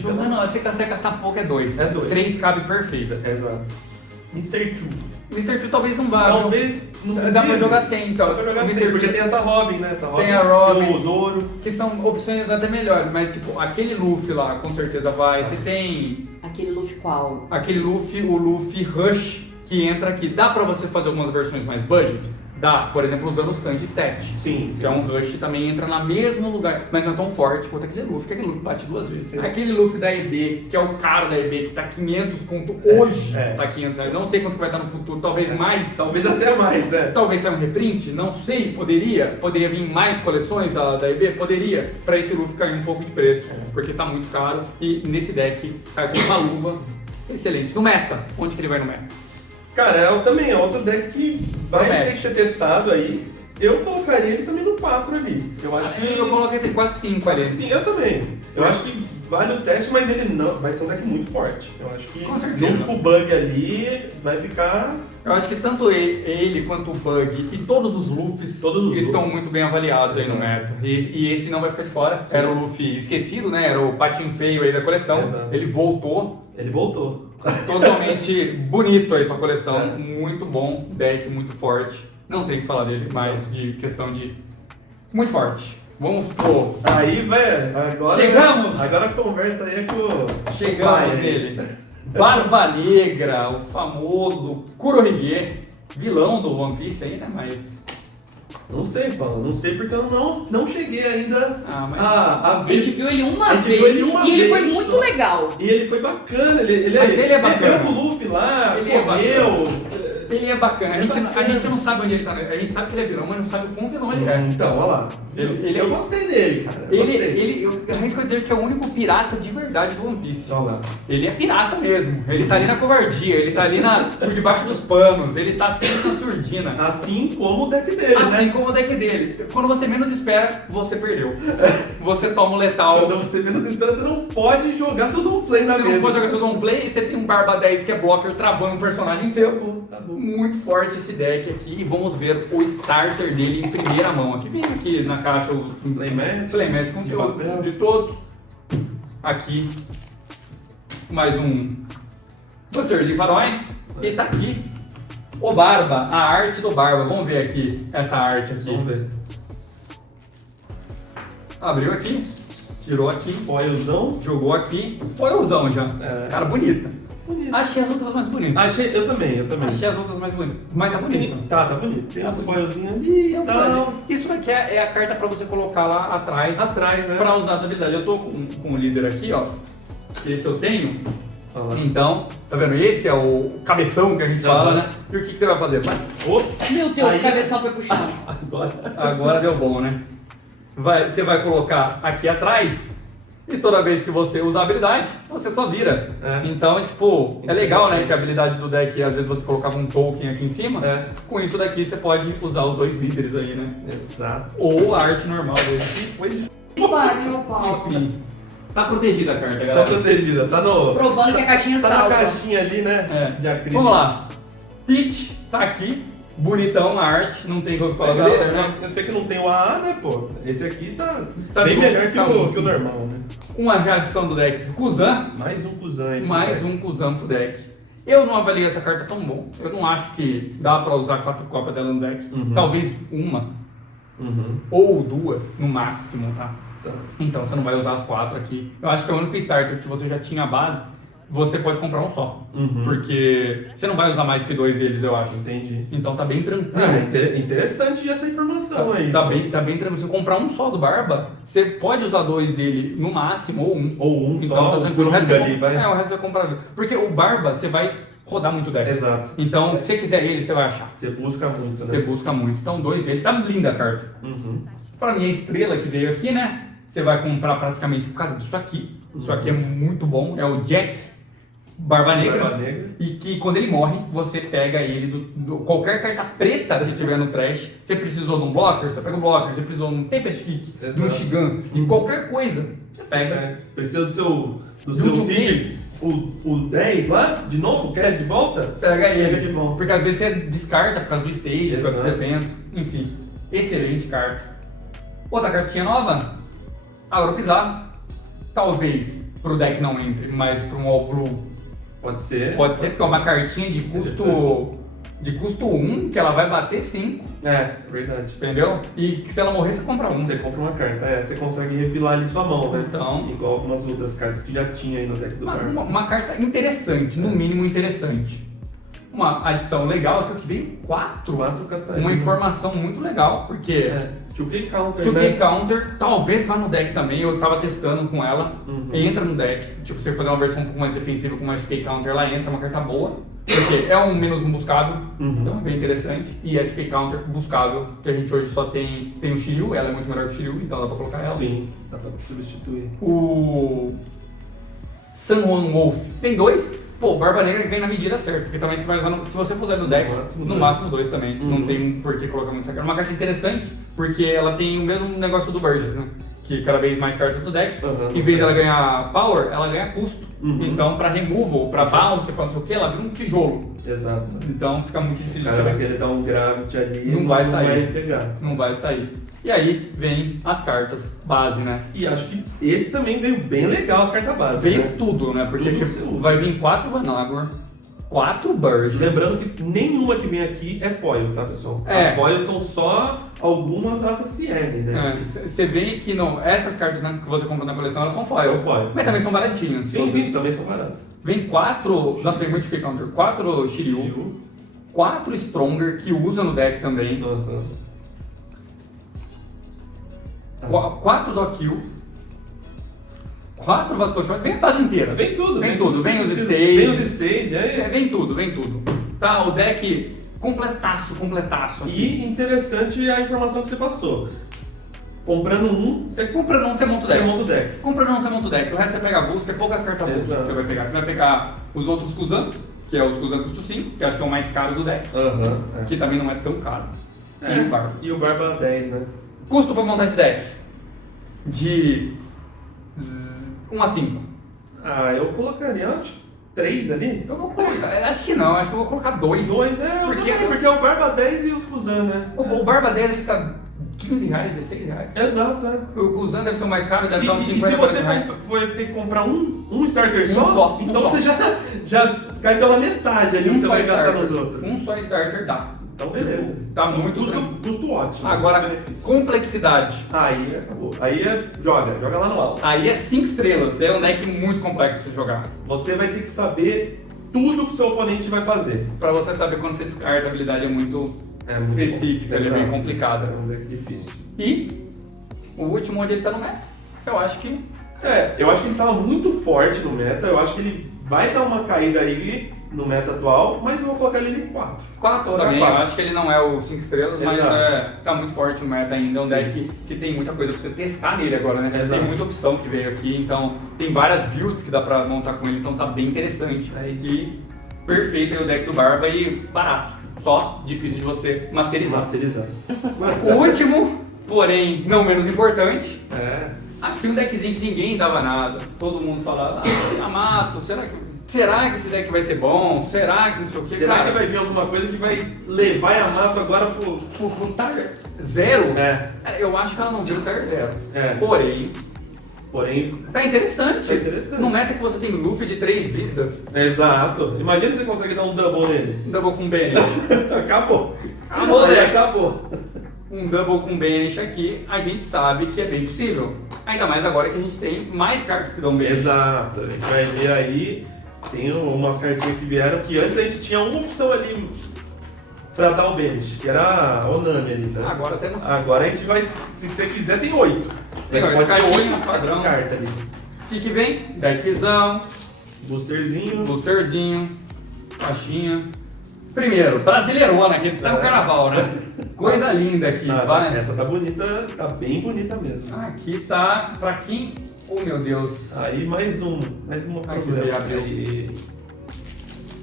Jogando a seca gastar pouco é 2. 3 cabe perfeita. Exato. Mr. Two. Mr. Two talvez não vá. Talvez não precise. Dá pra jogar sem, então. Dá pra jogar sem, porque tem essa Robin, né? Essa Robin, tem a Robin, tem o Zoro. Que são opções até melhores, mas tipo, aquele Luffy lá com certeza vai. Você tem... Aquele Luffy qual? Aquele Luffy, o Luffy Rush, que entra aqui. Dá pra você fazer algumas versões mais budget? Dá, por exemplo, usando o Sanji 7. Sim. Que é um Rush, também entra no mesmo lugar, mas não é tão forte quanto aquele Luffy, que aquele Luffy bate 2 vezes. Aquele Luffy da EB, que é o cara da EB, que tá 500 conto hoje, tá 500 reais. Não sei quanto vai estar no futuro, talvez mais. Talvez até mais, Talvez saia um reprint, não sei, poderia vir mais coleções da EB, poderia, pra esse Luffy cair um pouco de preço, porque tá muito caro, e nesse deck cai com uma luva excelente. No meta, onde que ele vai no meta? Cara, também é outro deck que vai ter que ser testado aí. Eu colocaria ele também no 4 ali. Eu acho que... Eu coloquei entre 4 e 5 ali. Sim, eu também. Eu acho que vale o teste, mas ele não vai ser um deck muito forte. Eu acho que Com certeza. junto com o Bug ali, vai ficar... Eu acho que tanto ele quanto o Bug e todos os Luffys estão muito bem avaliados aí no meta. E esse não vai ficar de fora. Sim. Era o Luffy esquecido, né? Era o patinho feio aí da coleção. Exato. Ele voltou. Totalmente bonito aí pra coleção. Muito bom. Deck muito forte. Não tem o que falar dele, mas de questão de... Muito forte. Vamos pro... Aí, velho, agora... Chegamos! Agora a conversa aí é com... Chegamos nele. Barba Negra, o famoso Kurohige, vilão do One Piece aí, né? Mas... Não sei, Paulo. Não sei porque eu não cheguei ainda a ver. A gente viu ele uma vez e ele foi muito legal. E ele foi bacana. Ele é bacana. Ele com o Luffy lá, Ele correu. Ele é bacana. A gente não sabe onde ele tá. A gente sabe que ele é vilão, mas não sabe o quão vilão ele é. Então, olha lá. Eu gostei dele, cara. Eu arrisco a dizer que é o único pirata de verdade do One Piece. Olha lá. Ele é pirata mesmo. Ele tá ali na covardia, ele tá ali por debaixo dos panos, ele tá sempre na surdina. Assim como o deck dele, Assim como o deck dele. Quando você menos espera, você perdeu. Você toma o letal. Quando você menos espera, você não pode jogar seus on play na mesa. Você não pode jogar seus on play e você tem um Barba 10 que é blocker travando um personagem seu. Tá bom. Muito forte esse deck aqui e vamos ver o starter dele em primeira mão. Aqui vem aqui na caixa o Playmat conteúdo de todos. Aqui mais um busterzinho para nós. E tá aqui o Barba, a arte do Barba. Vamos ver aqui essa arte aqui. Vamos ver. Abriu aqui, tirou aqui, Foilzão. jogou aqui. Foilzão já. Cara, bonita. Achei as outras mais bonitas. Eu também. Achei as outras mais bonitas. Mas tá bonito. Tá bonito. Tem um foilzinho ali e tal. Isso daqui é a carta pra você colocar lá atrás. Né? Pra usar a habilidade. Eu tô com o líder aqui, ó. Esse eu tenho. Então, tá vendo? Esse é o cabeção que a gente fala, né? E o que você vai fazer? Meu Deus, o cabeção foi puxado. Agora deu bom, né? Você vai colocar aqui atrás. E toda vez que você usa a habilidade, você só vira. Então, tipo, é legal, né? Que a habilidade do deck, às vezes você colocava um token aqui em cima. Com isso daqui, você pode usar os dois líderes aí, né? Exato. Ou a arte normal dele. Enfim, tá protegida a carta, galera. Tá protegida, tá no... Provando que a caixinha salva. Tá na caixinha ali, né? De acrílico. Vamos lá. Peach tá aqui. Bonitão a arte, não tem como falar Legal, dele, né? Eu sei que não tem o AA, né, pô? Esse aqui tá bem bom, melhor que tá o normal, né? Uma já adição do deck Kuzan. Mais um Kuzan aí. Mais um Kuzan pro deck. Eu não avaliei essa carta tão bom. Eu não acho que dá pra usar 4 cópias dela no deck. Talvez uma. Ou 2 no máximo, tá? Então você não vai usar as 4 aqui. Eu acho que é o único starter que você já tinha a base. Você pode comprar um só. Porque você não vai usar mais que 2 deles, eu acho. Entendi. Então tá bem tranquilo. Interessante essa informação aí. Tá bem tranquilo. Se você comprar um só do Barba, você pode usar 2 dele no máximo, ou um. Ou um então, só, tá tranquilo. O resto ali, vai. o resto você compra. Porque o Barba, você vai rodar muito deck. Exato. Então, se você quiser ele, você vai achar. Você busca muito, né? Você busca muito. Então, 2 dele. Tá linda a carta. Pra mim, a estrela que veio aqui, né? Você vai comprar praticamente por causa disso aqui. Isso aqui é muito bom. É o Jack Barba Negra. E que quando ele morre, você pega ele qualquer carta preta que tiver no trash. Você precisou de um blocker, você pega o blocker. Você precisou de um Tempest Kick, de um Shigan, de qualquer coisa. Você pega. Precisa do seu feed, o 10 lá, de novo, quer de volta? Pega ele. De volta. Porque às vezes você descarta por causa do stage, por causa do evento. Enfim, excelente carta. Outra cartinha nova, Agropisar. Talvez pro deck não entre, mas pro um All Blue. Pode ser, porque é uma cartinha de custo 1, que ela vai bater 5. Verdade. Entendeu? E que se ela morrer, você compra um. Você compra uma carta, você consegue refilar ali sua mão, né? Então, igual algumas outras cartas que já tinha aí no deck do Barba. Uma carta interessante, no mínimo interessante. Uma adição legal é que veio 4. 4 cartas. Uma informação muito legal, porque 2K Counter, 2K Counter talvez vá no deck também, eu tava testando com ela, entra no deck, tipo, você fazer uma versão um pouco mais defensiva com mais 2K Counter, ela entra, uma carta boa, porque é um menos um buscável, então é bem interessante, e é 2K Counter buscável, que a gente hoje só tem o Shiryu, ela é muito melhor que o Shiryu, então dá pra colocar ela. Sim, dá pra substituir. O San Juan Wolf tem 2, Pô, Barba Negra vem na medida certa, porque também você vai usar, se você for usar no deck, no máximo 2 também. Não tem por que colocar muito essa carta. É uma carta interessante, porque ela tem o mesmo negócio do Burgess, né? Que cada vez mais cartas do deck, em vez dela ganhar power, ela ganha custo. Então, pra removal, pra bounce, pra não sei o que, ela vira um tijolo. Exato. Então fica muito difícil de O cara vai querer dar um gravity ali Não vai sair. vai pegar. Não vai sair. E aí vem as cartas base, né? E acho que esse também veio bem legal, as cartas básicas. Veio né? tudo, né? Porque Tudo tipo, que você usa. vai vir 4 Vanagor, 4 Burgess. Lembrando que nenhuma que vem aqui é foil, tá, pessoal? É. As foils são só algumas raças CR, né? Você vê que não, essas cartas, né, que você compra na coleção, elas são foil. São foil. Mas também são baratinhas. Sim, também são baratas. Vem 4, nossa, vem multi counter, 4 Shiryu, 4 Stronger, que usa no deck também, 4 Dokill, 4 Vascochões, vem a base inteira. Vem tudo. Vem tudo, vem os stage. Vem os stage, Vem tudo, vem tudo. Tá, o deck completaço aqui. E interessante a informação que você passou. Comprando um, você Comprando um, você monta o deck. monta o deck. Comprando um, você monta o deck. O resto você pega a booster, poucas cartas booster que Exato. você vai pegar. Você vai pegar os outros Kuzan, que é os Kuzan custo 5, que acho que é o mais caro do deck. Que também não é tão caro. E o Barba. E o Barba 10, né? Custo pra montar esse deck? De 1 a 5. Ah, eu colocaria, acho que 3 ali. Eu vou colocar, acho que não, acho que eu vou colocar 2. 2, porque é o Barba 10 e os Kuzan, né? O Barba dele acho que tá 15 reais, 16 reais. Exato, é. O Kuzan deve ser o mais caro, deve estar uns E 50 se você reais. for ter que comprar um starter Um só, só, então um você só. já cai pela metade ali que você vai gastar nos outros. Um só starter dá. Então beleza. Tá muito custo ótimo. Agora, custo-benefício. complexidade. Aí acabou. Aí joga lá no alto. Aí é 5 estrelas, é um deck muito complexo de jogar. Você vai ter que saber tudo que o seu oponente vai fazer. Pra você saber quando você descarta, a habilidade é muito Muito específica, bom. ela é bem Exato. complicada. É um deck difícil. E o último onde ele tá no meta, eu acho que Eu acho que ele tava muito forte no meta. Eu acho que ele vai dar uma caída aí no meta atual, mas eu vou colocar ele em 4. 4 também, eu acho que ele não é o 5 estrelas, mas tá muito forte o meta ainda, é um deck que tem muita coisa pra você testar nele agora, né? Exato. Tem muita opção que veio aqui, então tem várias builds que dá pra montar com ele, então tá bem interessante. E perfeito aí o deck do Barba e barato, só difícil de você masterizar. O último, porém não menos importante, aqui um deckzinho que ninguém dava nada, todo mundo falava, Yamato, será que esse deck vai ser bom? Será que não sei o que? Será Cara, que vai vir alguma coisa que vai levar Yamato agora pro... o Tiger Zero? Eu acho que ela não vira o Tiger Zero. Porém, tá interessante. Tá interessante. No meta que você tem Luffy de 3 vidas, Exato. Imagina se você consegue dar um double nele. um double com Banish. Acabou. Acabou, Aí né? acabou. Um double com Banish aqui, a gente sabe que é bem possível. Ainda mais agora que a gente tem mais cartas que dão Banish. Exato. A gente vai ver aí, tem umas cartinhas que vieram que antes a gente tinha uma opção ali pra dar o Banish, que era a Onami ali, né? Agora temos Agora a gente vai, se você quiser, tem 8. Tem A gente oito, pode ter caixinha, 8 padrão. cartas ali. o que vem? Deckzão, Boosterzinho. boosterzinho, caixinha. Primeiro, brasileirona, aqui tá no carnaval, né? Coisa linda aqui. Nossa, vai. essa tá bonita, tá bem bonita mesmo. Aqui tá, pra quem... Oh meu Deus. Aí mais uma Aqui problema. veio, abriu. Aí.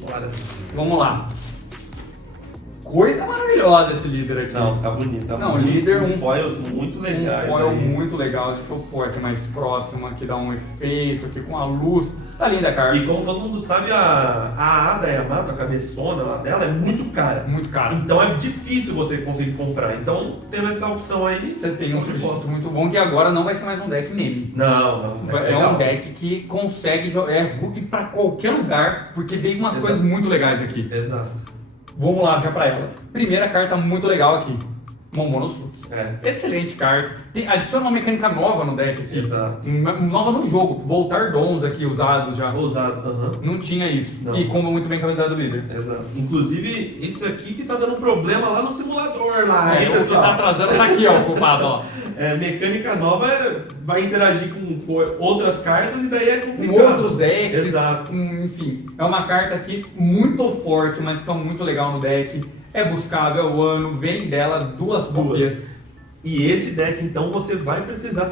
Bora. Vamos lá. Coisa maravilhosa esse líder aqui. Não, tá bonito. Tá Não, bonito. líder, Com foils muito legais. Um foil aí. muito legal, deixa eu pôr aqui mais próximo, aqui dá um efeito aqui com a luz. Tá linda a carta. E como todo mundo sabe, a Ada Yamato, a cabeçona lá dela, é muito cara. Muito caro. Então é difícil você conseguir comprar. Então, tendo essa opção aí... Você tem um substituto muito bom que agora não vai ser mais um deck meme. Não. É legal. um deck que consegue jogar, é hook pra qualquer lugar, porque veio umas coisas muito legais aqui. Exato. Vamos lá já pra elas. Primeira carta muito legal aqui, Momonosuke. Excelente carta. Adiciona uma mecânica nova no deck aqui. Exato. Nova no jogo. Voltar dons aqui usados já. Ousado, Não tinha isso. Não. E comba muito bem com a habilidade do líder. Exato. Inclusive, isso aqui que tá dando problema lá no simulador lá, hein, O que tá pessoal? atrasando tá aqui, ó, o culpado, ó. Mecânica nova vai interagir com outras cartas e daí é Com complicado. outros decks. Exato. Enfim, é uma carta aqui muito forte, uma adição muito legal no deck. É buscável, é o ano, vem dela duas cópias. E esse deck, então, você vai precisar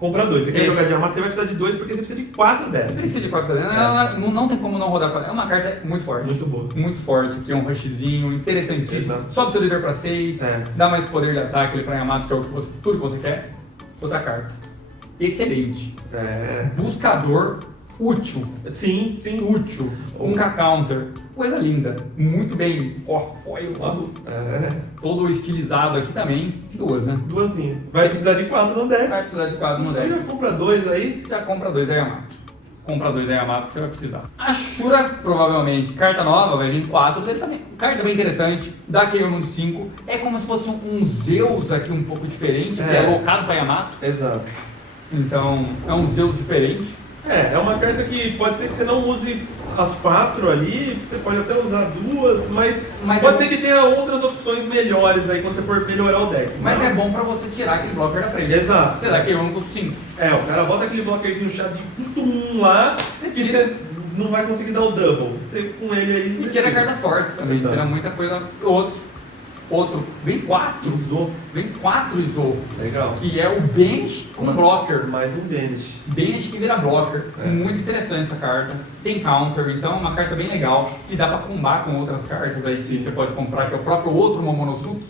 comprar 2. Você quer jogar de Yamato, você vai precisar de 2 porque você precisa de 4 dessas. Precisa de 4 não tem como não rodar com ela. É uma carta muito forte. Muito boa. Muito forte, que é um rushzinho interessantíssimo. Exato. Sobe seu líder pra 6, É. dá mais poder de ataque pra Yamato, que é o que tudo que você quer. Outra carta. Excelente. É. Buscador útil. Sim. Útil. Um K-Counter. Coisa linda. Muito bem. Ó, foil. Todo estilizado aqui também. 2, né? Duasinha. Vai precisar de 4 no deck. Vai precisar de 4 no Então deck. já compra 2 aí. Já compra 2 Yamato. Compra 2 Yamato que você vai precisar. A Shura, provavelmente, carta nova, vai vir 4 dele também. Carta bem interessante, dá KO no 5. É como se fosse um Zeus aqui um pouco diferente, que é locado para Yamato. Exato. Então, é um Zeus diferente. É uma carta que pode ser que você não use as 4 ali, você pode até usar 2, mas pode ser que tenha outras opções melhores aí quando você for melhorar o deck. Mas é bom pra você tirar aquele blocker da frente. Exato. Você dá KO no custo 5. O cara bota aquele blockerzinho chato de custo 1 lá, Você que tira. você não vai conseguir dar o double. Você com ele aí. E você tira cartas fortes também, Exato. tira muita coisa. Outro. Vem 4. Usou. Vem 4 Izou. Legal. Que é o Banish com blocker. Mais um Banish. Banish que vira blocker. Muito interessante essa carta. Tem counter, então é uma carta bem legal. Que dá pra combar com outras cartas aí que você pode comprar, que é o próprio outro Momonosuke.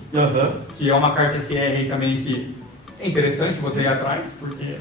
Que é uma carta SR aí também que é interessante você ir atrás, porque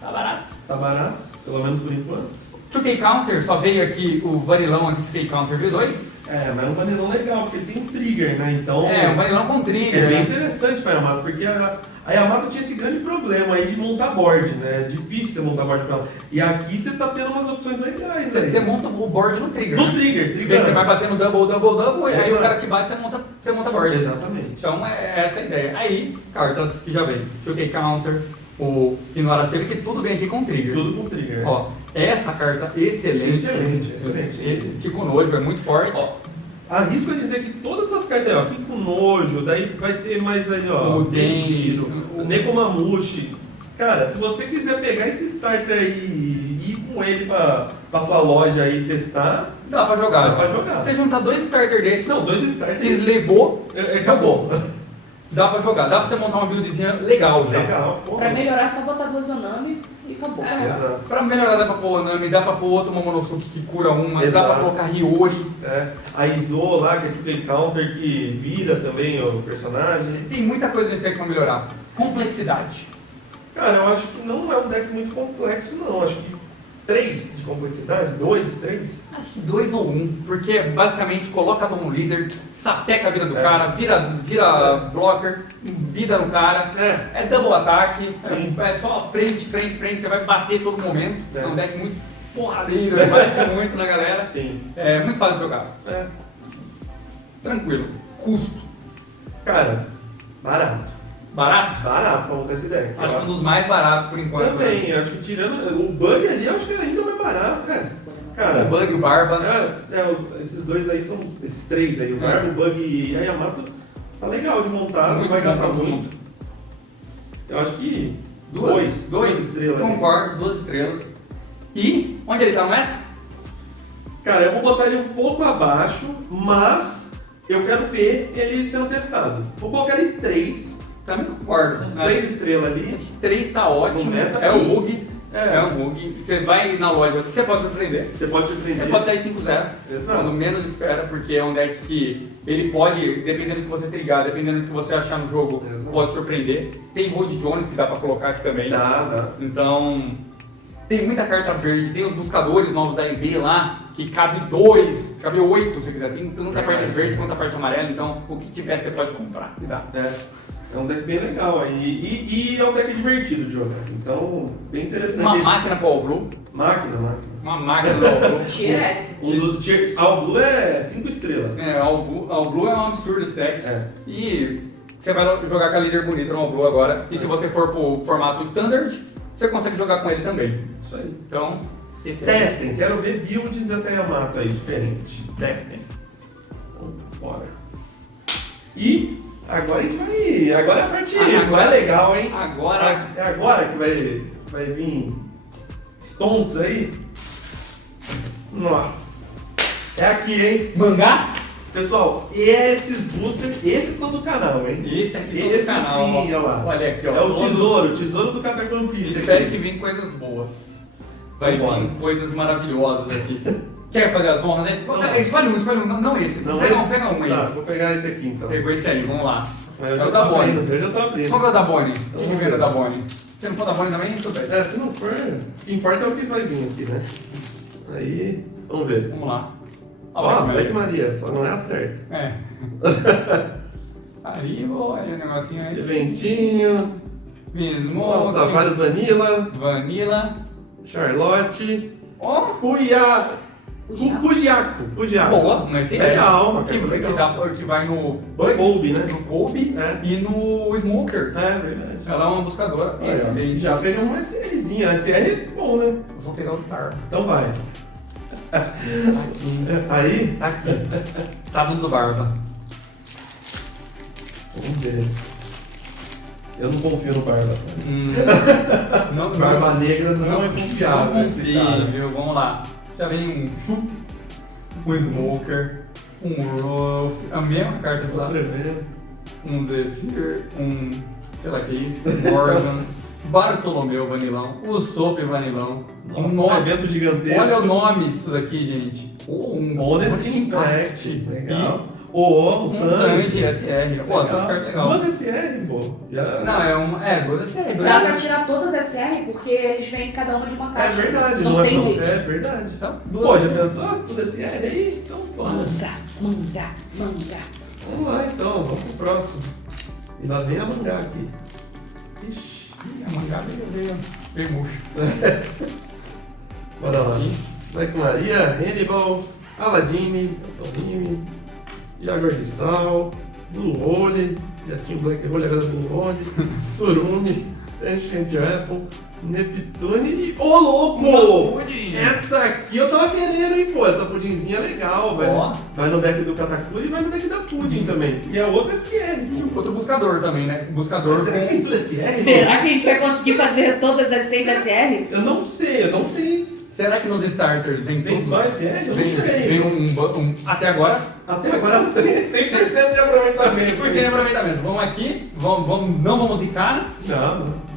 tá barato. Tá barato, pelo menos por enquanto. 2K Counter, só veio aqui o varilão aqui, 2K Counter V2. Mas é um vanilão legal, porque ele tem um trigger, né? Então. Um varilão com trigger. É bem né? interessante para a Yamato, porque a Yamato tinha esse grande problema aí de montar board, né? É difícil você montar board pra ela. E aqui você tá tendo umas opções legais. aí. Você monta o board no trigger. No né? trigger. Daí você vai batendo double, e aí o Exato. cara te bate e você monta board. Exatamente. Então é essa a ideia. Aí, cartas que já vem. 2K Counter, o Inuara Save, que tudo vem aqui com trigger. Tudo com trigger. Ó, essa carta excelente. Excelente. Esse Kikunojo é muito forte. Ó, arrisco a dizer que todas essas cartas aí, ó, Kikunojo, daí vai ter mais aí, ó, O Den, o Nekomamushi. Cara, se você quiser pegar esse starter aí e ir com ele pra sua loja aí testar, Dá pra jogar. Dá pra jogar. Você juntar 2 starters desses, não, 2 starters. eles levou, Acabou. dá pra jogar. Dá pra você montar uma buildzinha legal já. Legal. Pô. Pra melhorar é só botar 2 Onami e acabou. Exato. Pra melhorar dá pra pôr Onami, dá pra pôr outro Momonosuke que cura uma, dá Exato. pra colocar Hiyori. A Izo lá, que é 2K Counter, que vira também o personagem. Tem muita coisa nesse deck pra melhorar. Complexidade. Cara, eu acho que não é um deck muito complexo, não. Acho que 3 de complexidade, 2, 3. Acho que 2 ou 1, porque basicamente coloca no líder, sapeca a vida do cara, vira blocker, vida no cara, é double ataque, é só frente, você vai bater todo momento. É um deck muito porradeiro, bate muito na galera. Sim. É muito fácil de jogar. Tranquilo. Custo. Cara, barato. Barato? Barato pra montar esse deck. Acho que um dos mais baratos por enquanto. Também, acho que tirando o bug ali, acho que é ainda mais barato, cara. O Bug e o Barba. Esses dois aí são. Esses 3 aí, o Barba, o Bug e a Yamato, tá legal de montar, Muito não vai bom gastar pra todo muito. Eu acho que 2 estrelas. Concordo, 2 estrelas. E onde ele tá no meta? Cara, eu vou botar ele um pouco abaixo, mas eu quero ver ele sendo testado. Vou colocar ele 3. Também concordo. 3 estrelas ali. 3 tá ótimo. Meta. É o bug. É um bug. Você vai na loja, você pode surpreender. Você pode surpreender. Você pode sair 5-0. Exato. Quando menos espera, porque é um deck que ele pode, dependendo do que você trigar, dependendo do que você achar no jogo, Exato. pode surpreender. Tem Road Jones que dá pra colocar aqui também. Dá. Então, tem muita carta verde. Tem os buscadores novos da EB lá, que cabe 2, cabe 8 se quiser. Tem tanto a parte verde quanto a parte amarela, então o que tiver você pode comprar. E dá. É um deck bem legal aí. E é um deck divertido de jogar. Então, bem interessante. Uma máquina pro All Blue. Máquina. Uma máquina do All Blue. Tira essa. All Blue é 5 estrelas. All Blue é um absurdo esse deck. É. E você vai jogar com a líder bonita no All Blue agora. E se você for pro formato Standard, você consegue jogar com ele também. Isso aí. Então, esse Testem, quero ver builds dessa Yamato aí, diferente. testem. Bora. E agora a gente vai. Agora é a parte Agora- mais legal, hein? Agora- É agora que vai vir Stonks aí. Nossa. É aqui, hein? Mangá? Pessoal, esses boosters, esses são do canal, hein? Esse aqui são Esse do canal. sim, olha lá. Olha aqui, ó. É o tesouro do Café com Pizza. Espero aqui. que venham coisas boas. Vai Vambora. vir coisas maravilhosas aqui. Quer fazer as honras, né? Escolhe um, não esse. Não, Pega esse? um aí. Tá, vou pegar esse aqui então. Pegou esse aí, vamos lá. Mas É eu o já da tô Bonnie. abrindo, eu já tô abrindo. Qual que é o da Bonnie? O que Vamos vem ver. da Bonnie? Se não for da Bonnie também, tudo bem. É, se não for, o que importa é o que vai vir aqui, né? Aí, vamos ver. Vamos lá. Ó, Black Black Maria, só não é a certa. É. Aí, olha o negocinho aí. Eventinho. Nossa, Smoke, vários Vanilla, Vanilla. Charlotte, Ó, Cujiaco. boa, mas Legal, que, legal. que vai no Kobe, né? no Kobe É. e no Smoker. É, verdade. Ela é uma buscadora. Olha, Excelente. já peguei uma SRzinha, SR é bom, né? Eu vou pegar o Barba. Então vai. Aí, Tá aqui. Tá dando do Barba. vamos ver. Eu não confio no Barba. Não, Barba Negra não é confiável. Não esse cara. confio, viu? Vamos lá. Já vem um Chup, um Smoker, um Ruff, a mesma carta Tô lá. tremendo. Um Zephyr, um, sei lá que é isso, um Morgan, Bartolomeu Vanilão, o Sop Vanilão. Nossa, um evento gigantesco. Olha o nome disso daqui, gente. Um Honest Impact. Legal. E Um um Sanji. Sanji SR. Pô, duas cartas legais. Duas SR, pô. Já... Não, duas SR. Dá pra tirar todas as SR porque eles vêm cada uma de uma É caixa. verdade, Não é tem pra- jeito. É verdade. Então, Pô, duas já SR. pensou? Ah, tudo SR aí? Então, pô. Manga. Vamos lá então, vamos pro próximo. E lá vem a mangá aqui. Ixi, Ih, a mangá veio murcho. bora lá. Black Maria, Hannibal, Aladine, Atonime, Jaguar de Sal, Blue Hole, já tinha o Black Hole, agora Blue Hole, Surumi, Ancient Apple, Neptune e... Ô, louco! Essa aqui eu tava querendo, hein, pô. Essa pudinzinha é legal, velho. Ó. Vai no deck do Katakuri e vai no deck da Pudim também. E a outra é SR. E outro buscador também, né? Buscador Será que é com... tudo SR? Será que a gente vai conseguir fazer todas as 6 SR? Eu não sei. Será que nos starters vem Vem tudo? só SR? Eu não Vem sei. até agora, 100% Até agora 100% de aproveitamento. de aproveitamento. Vamos aqui, não vamos zicar. Não.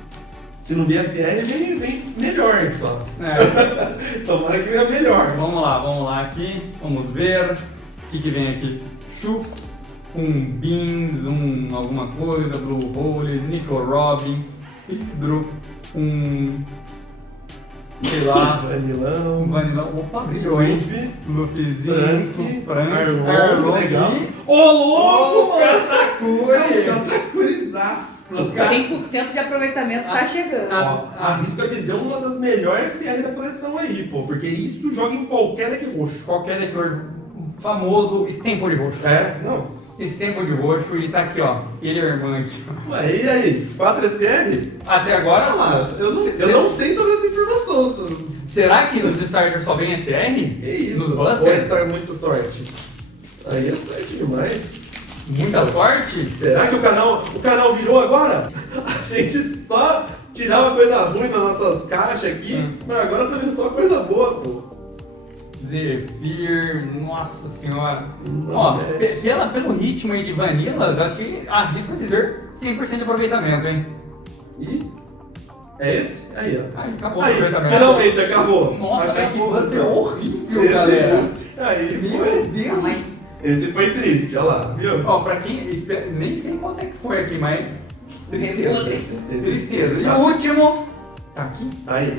Se não vier SR, vem melhor só. É, Tomara que venha melhor. vamos lá aqui, vamos ver. O que vem aqui? Chup, um Beans, alguma coisa, Blue Hole, Nico Robin, Hidro, sei lá, Vanilão. Vanilla, opa, brilhou, hein? Luffyzinho, Frank, Arlong legal. e... Ô, louco, mano! Katakuri! Katakurizaço. 100% de aproveitamento tá chegando. Ó, arrisco a dizer uma das melhores SR da coleção aí, pô. Porque isso joga em qualquer deck roxo. Qualquer leitor famoso, Stempo de roxo. É? Não. Stempo de roxo e tá aqui, ó. Ele é irmã aqui. Ué, e aí? 4 SR? Até agora, Ah, eu não sei sobre essa informação. será que nos starters só vem SR? Que isso? Nos Pode Buster? estar muito sorte. Aí é sorte demais. Muita sorte? Será que o canal virou agora? A gente só tirava coisa ruim nas nossas caixas aqui, mas agora tá vindo só coisa boa, pô. Zephyr, nossa senhora. Não Ó, é. pelo ritmo aí de Vanilas, acho que arrisco dizer 100% de aproveitamento, hein? E é esse? Aí, ó. Aí, acabou o Aí, aproveitamento. finalmente acabou. Nossa, acabou. que buster horrível, Esse galera. buster Aí, Meu foi. Deus. Mas Esse foi triste, olha lá, viu? Ó, pra quem nem sei quanto é que foi aqui, mas tristeza. Esse- Tristeza. E o último, tá aqui. Aí.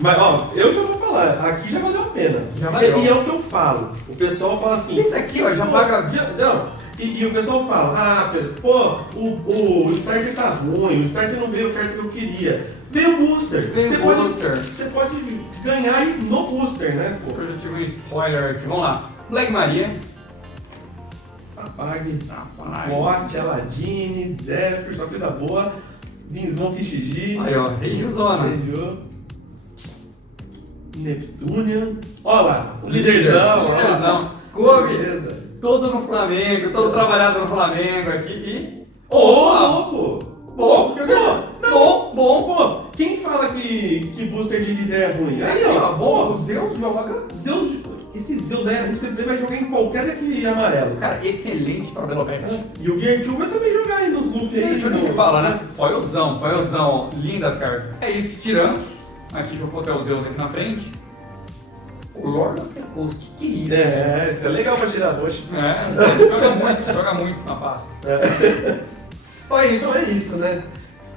Mas, ó, eu já vou falar, aqui já valeu a pena. Já valeu. E é o que eu falo. O pessoal fala assim... Isso aqui, ó, já pô, paga. Não, e o pessoal fala, ah, Pedro, pô, o starter tá ruim, o starter não veio o carta que eu queria. Veio o booster. Veio Você o pode- booster. Você pode ganhar aí no booster, né, pô? Eu já tive um spoiler aqui. Vamos lá. Black Maria. Apague. Rapaz. Morte, Aladine, Zephyr, só coisa boa. Vinsbon Kishiji. Aí, ó, Reijuzona. Beijou. Neptunian. Olha lá, o líderzão. ó. Líderzão. Kobe. Beleza. Todo no Flamengo, todo trabalhado no Flamengo aqui e. Ô, louco! Bom, bom. Pô, quem fala que booster de líder é ruim? Aí, Aí, ó, ó, bom, o Zeus joga. Zeus, esse Zeus aí, arrisco dizer, vai jogar em qualquer deck amarelo. Cara, excelente para o Belovete. E o Gear 2 vai também jogar aí nos Luffy aí. Deixa eu você fala, né? Foilzão, lindas cartas. É isso que tiramos. Aqui, deixa eu botar o Zeus aqui na frente. O Lord of the Coast, que é isso? Isso é legal pra tirar roxo. Joga muito na pasta. Então é isso, né?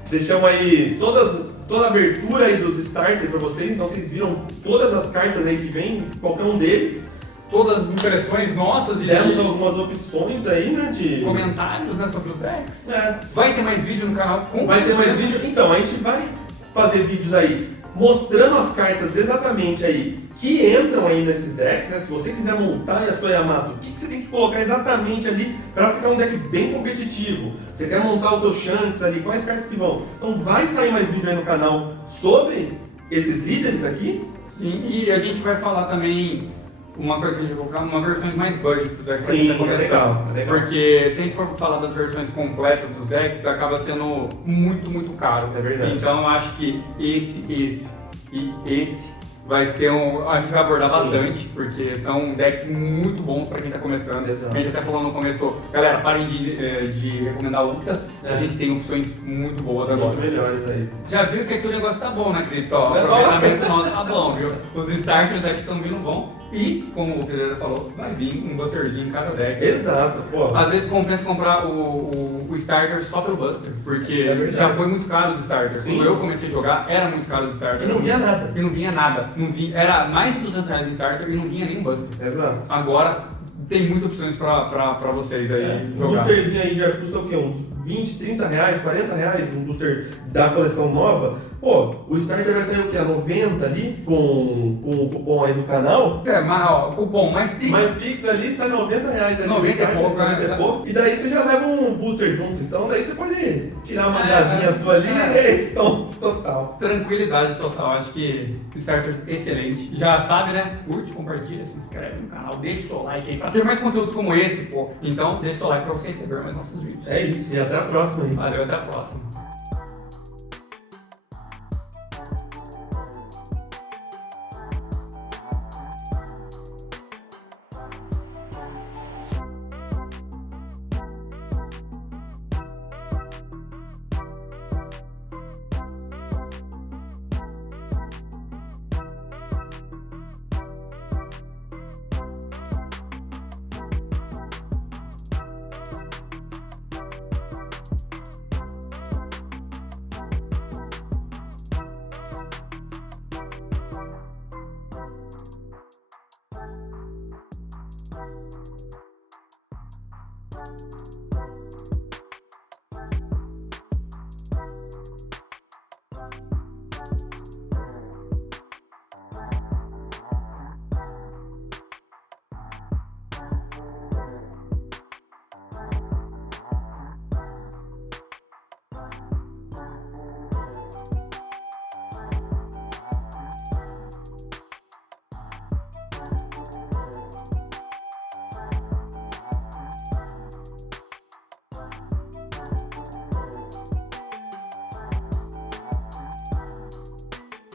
Deixamos aí toda a abertura aí dos starters pra vocês, então vocês viram todas as cartas aí que vem, qualquer um deles. Todas as impressões nossas e Demos algumas opções aí, né, de comentários, né, sobre os decks. É. Vai ter mais vídeo no canal? Vai ter mais vídeo? Então, a gente vai fazer vídeos aí mostrando as cartas exatamente aí que entram aí nesses decks, né? Se você quiser montar a sua Yamato, o que você tem que colocar exatamente ali para ficar um deck bem competitivo? Você quer montar o seu Shanks ali, quais cartas que vão? Então vai sair mais vídeo aí no canal sobre esses líderes aqui. Sim, e a gente vai falar também uma coisa que a gente vai colocar, uma versões mais budget do deck. Sim, tá começando. legal. Porque se a gente for falar das versões completas dos decks, acaba sendo muito caro. É verdade. Então eu acho que esse e esse vai ser a gente vai abordar bastante, porque são decks muito bons pra quem tá começando. Exato. A gente até falou no começo, galera, parem de recomendar luta, a gente tem opções muito boas agora. Muito melhores aí. Já viu que aqui o negócio tá bom, né, Cripto? O aproveitamento nosso tá bom, viu? Os starters aqui estão vindo bom. E, como o Pereira falou, vai vir um busterzinho em cada deck. Exato, pô. Às vezes compensa comprar o starter só pelo buster, porque verdade. já foi muito caro os starters. Sim. Quando eu comecei a jogar, era muito caro os starters. E não vinha nada. E não vinha nada. Era mais de R$200 no starter e não vinha nem buster. Exato. Agora, tem muitas opções pra vocês aí Um jogar. boosterzinho aí já custa o quê? Uns 20, 30 reais, 40 reais um booster da coleção nova. Pô, o starter vai sair o quê? A 90 ali com o cupom aí do canal. Mas ó, cupom mais Pix. Mais Pix ali sai 90 reais ali. 90 starter, e pouco, 90 e né? pouco. E daí você já leva um booster junto. Então daí você pode tirar uma casinha sua ali e é stonks total. Tranquilidade total, acho que o starter é excelente. Já sabe, né? Curte, compartilha, se inscreve no canal, deixa o seu like aí pra ter mais conteúdos como esse, pô. Então, deixa o seu like pra você receber mais nossos vídeos. É isso, e até a próxima aí. Valeu, até a próxima.